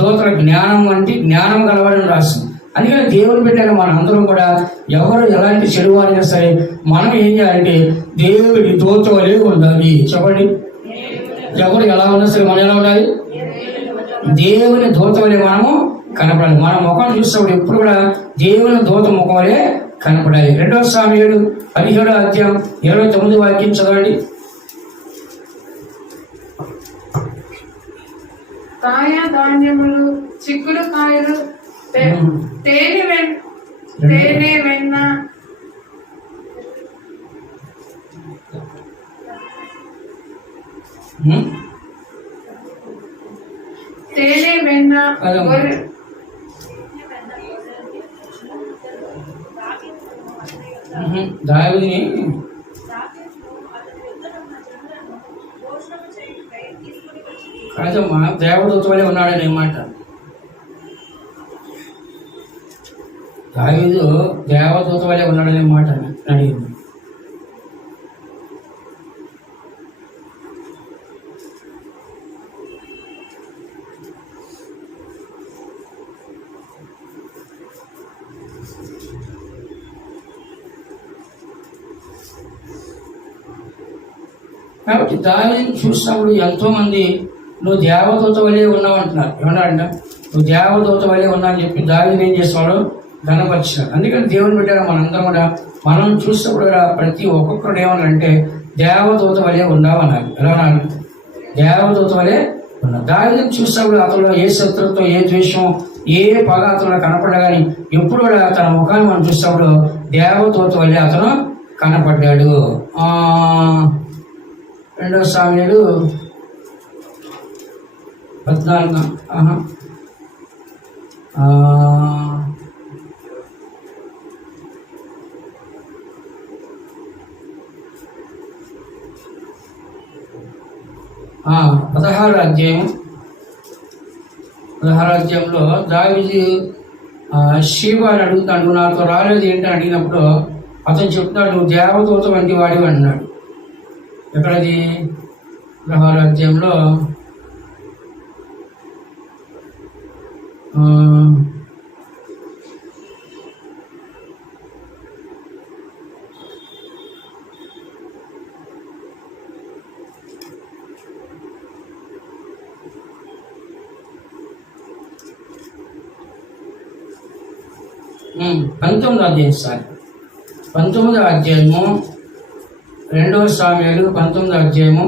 దూతల జ్ఞానం వంటి జ్ఞానం గలవాడని రాస్తుంది. అందుకని దేవుని బిడ్డగా మన అందరం కూడా ఎవరు ఎలాంటి చెడు వారైనా సరే మనం ఏం చేయాలంటే దేవుడి దూత వలె ఉండాలి. చెప్పండి, ఎవరు ఎలా ఉన్నా సరే మనం ఎలా ఉండాలి? దేవుని దూత వలె మనము కనపడాలి. మన ముఖం చూసినప్పుడు ఎప్పుడు కూడా దేవుని దూత ముఖం వలె కనపడాలి. 2 సామెయేలు 17వ అధ్యాయం 29వ వాక్యం చదవండి. కాయ ధాన్యములు, చిక్కుడు కాయలు, తేనె వెన్న, తేనె వెన్న, దావీదుని కాదమ్మా దేవదూత వలె ఉన్నాడని మాట. దావీదు దేవదూత వలె ఉన్నాడనే మాట అడిగింది. కాబట్టి దావీదుని చూసినప్పుడు ఎంతో మంది నువ్వు దేవదూత వలె ఉన్నావు అంటున్నారు. ఏమన్నారంట? నువ్వు దేవదూత వలె ఉన్నా అని చెప్పి దావీదుని ఏం చేసేవాడు? ఘనపరిచాడు. అందుకని దేవుని బిడ్డగా మనందరం కూడా మనం చూసినప్పుడు కూడా ప్రతి ఒక్కొక్కరు ఏమన్నారంటే దేవదూత వలె ఉన్నావన్నారు. ఎలా ఉన్నారు? దేవదూత వలె ఉన్నావు. దావీదుని చూసినప్పుడు అతను ఏ శత్రుత్వం, ఏ ద్వేషం, ఏ పగ అతను కనపడగాని ఎప్పుడు కూడా తన ముఖాన్ని మనం చూసినప్పుడు దేవదూత వలె అతను కనపడ్డాడు. 2 సామెయేలు 14 16వ అధ్యాయంలో దావీదు షీబాని అడుగుతాడు, నాతో రాలేదు ఏంటని అడిగినప్పుడు అతను చెప్తాడు, నువ్వు దేవదూత వంటి వాడివి అన్నాడు. ఎక్కడది? 16వ అధ్యాయంలో 19వ అధ్యాయము 2వ సామెయేలు 19వ అధ్యాయము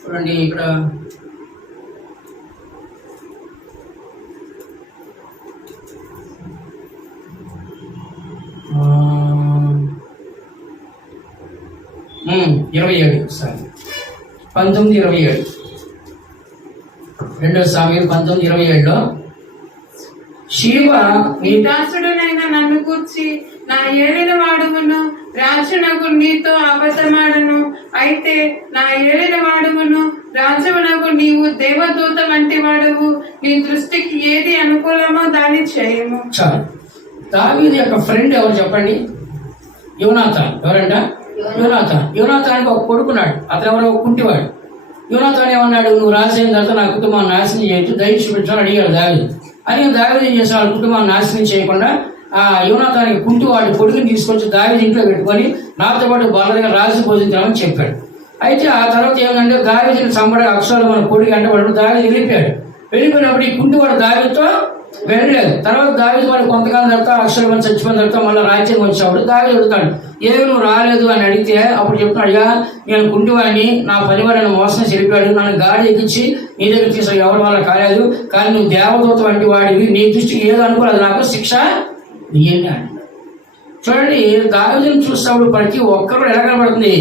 చూడండి. ఇక్కడ 27 సారీ 19:27 2వ సామెయేలు 19:27లో షీబా నీ దాసుడనైన నన్ను కూర్చి నా ఏలిన వాడుమును రాజునకు నీతో అబద్ధమాడను. అయితే నా ఏలిన వాడుమును రాజునకు నీవు దేవదూత వంటి వాడువు. నీ దృష్టికి ఏది అనుకూలమో దాన్ని చేయము. చాలు. దావీదు యొక్క ఫ్రెండ్ ఎవరు చెప్పండి? యోనాతాన్. ఎవరంట? యోనాతానికి ఒక కొడుకున్నాడు. అతను ఎవరో కుంటివాడు. యోనాతాన్ ఏమన్నాడు? నువ్వు రాసిన తర్వాత నా కుటుంబాన్ని నాశనం చేయొచ్చు, దయ చూపించాలని అడిగాడు దావీదు. అని దావీదు ఏం చేశాడు? కుటుంబాన్ని నాశనం చేయకుండా ఆ యోనాతానికి కుంటివాడి కొడుకుని తీసుకొచ్చి దావీదు ఇంట్లో పెట్టుకొని నాతో పాటు బలంగా రాజు భోజించామని చెప్పాడు. అయితే ఆ తర్వాత ఏమంటే దావీదుని చంపడే అక్షరాలు మన కొడుకు అంటే వాడు దావీదు వెళ్ళిపోయాడు. వెళ్ళిపోయినప్పుడు ఈ కుంటివాడు దావీదుతో వెళ్ళలేదు. తర్వాత దావీదు వాళ్ళు కొంతకాలం తర్వాత అక్షరం చచ్చిపోయిన తర్వాత మళ్ళీ రాజ్యం వచ్చినప్పుడు దావీదు అడుగుతాడు, ఏమి నువ్వు రాలేదు అని అడిగితే అప్పుడు చెప్తున్నాడు, అయ్యా నేను కుంటివాడిని, నా పనివాడిని మోసం చెరిపాడు, నన్ను గాడి ఎక్కించి నీ దగ్గర తీసా ఎవరి వల్ల కాలేదు, కానీ నువ్వు దేవదూత వంటి వాడివి, నీ దృష్టికి ఏదో అనుకోలేదు, నాకు శిక్ష ఇయ్యండి అంటాడు. చూడండి, దావీదుని చూసినప్పుడు ప్రతి ఒక్కరు ఎలా కనబడుతుంది?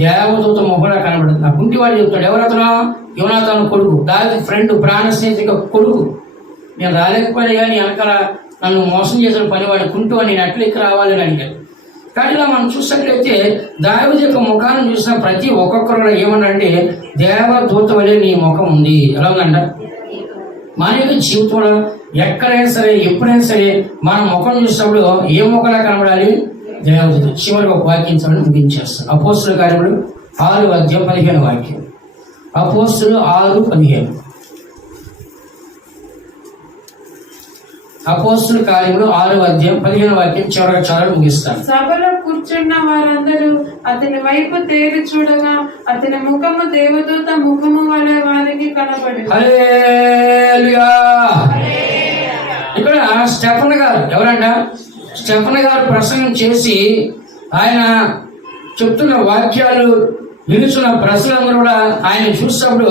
దేవదూత మొహలా కనబడుతుంది. ఆ కుంటివాడు చెప్తాడు, ఎవరతను? యోనాతాను కొడుకు, దావీదు ఫ్రెండ్, ప్రాణ స్నేహితుడికి కొడుకు. నేను రాలేకపోయినా కానీ వెనకాల నన్ను మోసం చేసిన పనివాడు కుంటూ నేను ఎట్లా ఇక్కడ రావాలని అడిగాడు. కానీ ఇలా మనం చూసినట్లయితే దావీదు యొక్క ముఖాన్ని చూసిన ప్రతి ఒక్కొక్కరు ఏమన్నారంటే, దేవదూత వలె నీ ముఖం ఉంది. ఎలా ఉందంట? మన యొక్క జీవితంలో ఎక్కడైనా సరే, ఎప్పుడైనా సరే మన ముఖం చూసినప్పుడు ఏ ముఖంలా కనబడాలి? దేవదూత. చివరికి ఒక వాక్యం చదవడం ముగించేస్తాను. అపోస్తుల కార్యములు 6:15 వాక్యం. అపోస్తులు 6:15. అపోస్తుల కార్యములు 6:15 వాక్యం చివరికి చదవడం ముగిస్తాను. సభలో కూర్చున్న వారందరూ అతని వైపు తేరి చూడగా అతని ముఖము దేవదూత ముఖము వలె వారికి కనబడి. హల్లెలూయా. ఇక్కడ స్టెఫన్ గారు ఎవరంట? స్టెఫన్ గారు ప్రసంగం చేసి ఆయన చెప్తున్న వాక్యాలు వినుచున్న ప్రజలందరూ కూడా ఆయన చూసినప్పుడు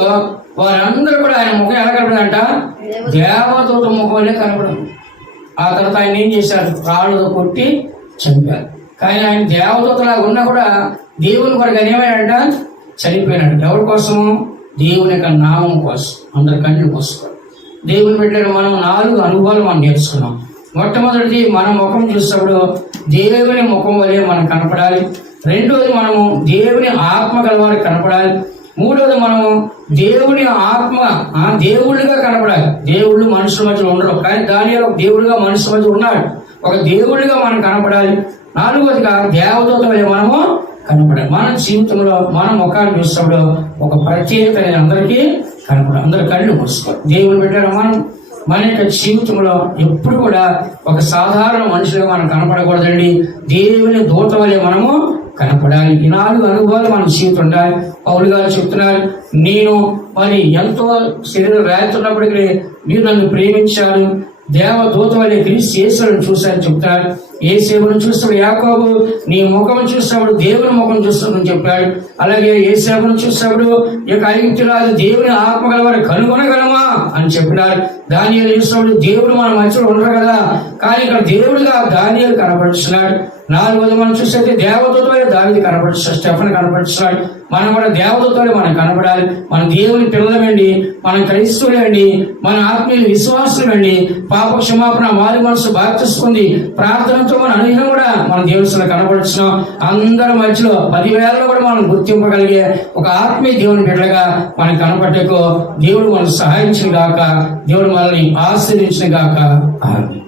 వారందరూ కూడా ఆయన ముఖం ఎలా కనపడదంట? దేవదూత ముఖం వల్లే కనపడదు. ఆ తర్వాత ఆయన ఏం చేశారు? రాళ్ళతో కొట్టి చంపారు. కానీ ఆయన దేవదూతలా ఉన్నా కూడా దేవుని కొరకు ఏమైనాడంట? చనిపోయినాడు. ఎవరి కోసము? దేవుని యొక్క నామం కోసం, అందరి కళ్ళు కోసుకోవాలి. దేవుని పెట్టిన మనం 4 అనుభవాలు మనం నేర్చుకున్నాం. మొట్టమొదటిది, మన ముఖం చూసినప్పుడు దేవుని ముఖం వలె మనం కనపడాలి. రెండోది, మనము దేవుని ఆత్మ గలవారికి కనపడాలి. మూడోది, మనము దేవుని ఆత్మ దేవుళ్ళుగా కనపడాలి. దేవుళ్ళు మనుషుల మధ్యలో ఉండరు, కానీ దానిలో ఒక దేవుడుగా మనుషుల మధ్య ఉన్నాడు. ఒక దేవుళ్ళుగా మనం కనపడాలి. నాలుగోదిగా దేవదూత వలె మనము కనపడాలి. మన జీవితంలో మన ముఖాన్ని చూసినప్పుడు ఒక ప్రత్యేకత అందరికీ కనపడాలి. అందరు కళ్ళు మూసుకోవాలి. దేవుని పెట్టారు. మన యొక్క జీవితంలో ఎప్పుడు కూడా ఒక సాధారణ మనుషులుగా మనం కనపడకూడదండి. దేవుని దూత వలె మనము కనపడాలి. ఈ 4 అనుభవాలు మన జీవితం ఉండాలి. పౌలు గారు చెప్తున్నారు, నేను మరి ఎంతో శరీరం రాస్తున్నప్పటికీ మీరు నన్ను ప్రేమించారు, దేవదూత వలె క్రీస్తు యేసును చూశారని చెప్తారు. యేసేపును చూసినప్పుడు యాకోబు నీ ముఖం చూసినప్పుడు దేవుని ముఖం చూస్తాడని చెప్పాడు. అలాగే యేసేపును చూసినప్పుడు ఈ యొక్క ఐగుప్తురాజు దేవుని ఆత్మ గలవారు కనుగొనగలమా అని చెప్పినారు. దానియేలు చూసినప్పుడు దేవుడు మన మధ్యలో ఉండరు కదా, కానీ ఇక్కడ దేవుడిగా దానియేలు కనపడుతున్నాడు. నాలుగోది మనం చూస్తే దేవదూత వలె దావీదు కనపడుతున్నాడు, స్టెఫన్ కనపడుతున్నాడు. మనం కూడా దేవదూత వలె మనం కనపడాలి. మన దేవుని పిల్లలమండి, మనం క్రైస్తవులండి, మన ఆత్మీయ విశ్వాసులండి. పాప క్షమాపణ, మారు మనసు బాప్తిస్తుంది, ప్రార్థనతో మన అనుభవం కూడా మన దేవుడిలో కనపడుతున్నాం. అందరి మధ్యలో 10,000లో కూడా మనం గుర్తింపగలిగే ఒక ఆత్మీయ దేవుని బిడ్డగా మనం కనపడటకు దేవుడు మనకు సహాయించిన గాక, దేవుడు మనల్ని ఆశీర్వదించిన గాక. ఆమేన్.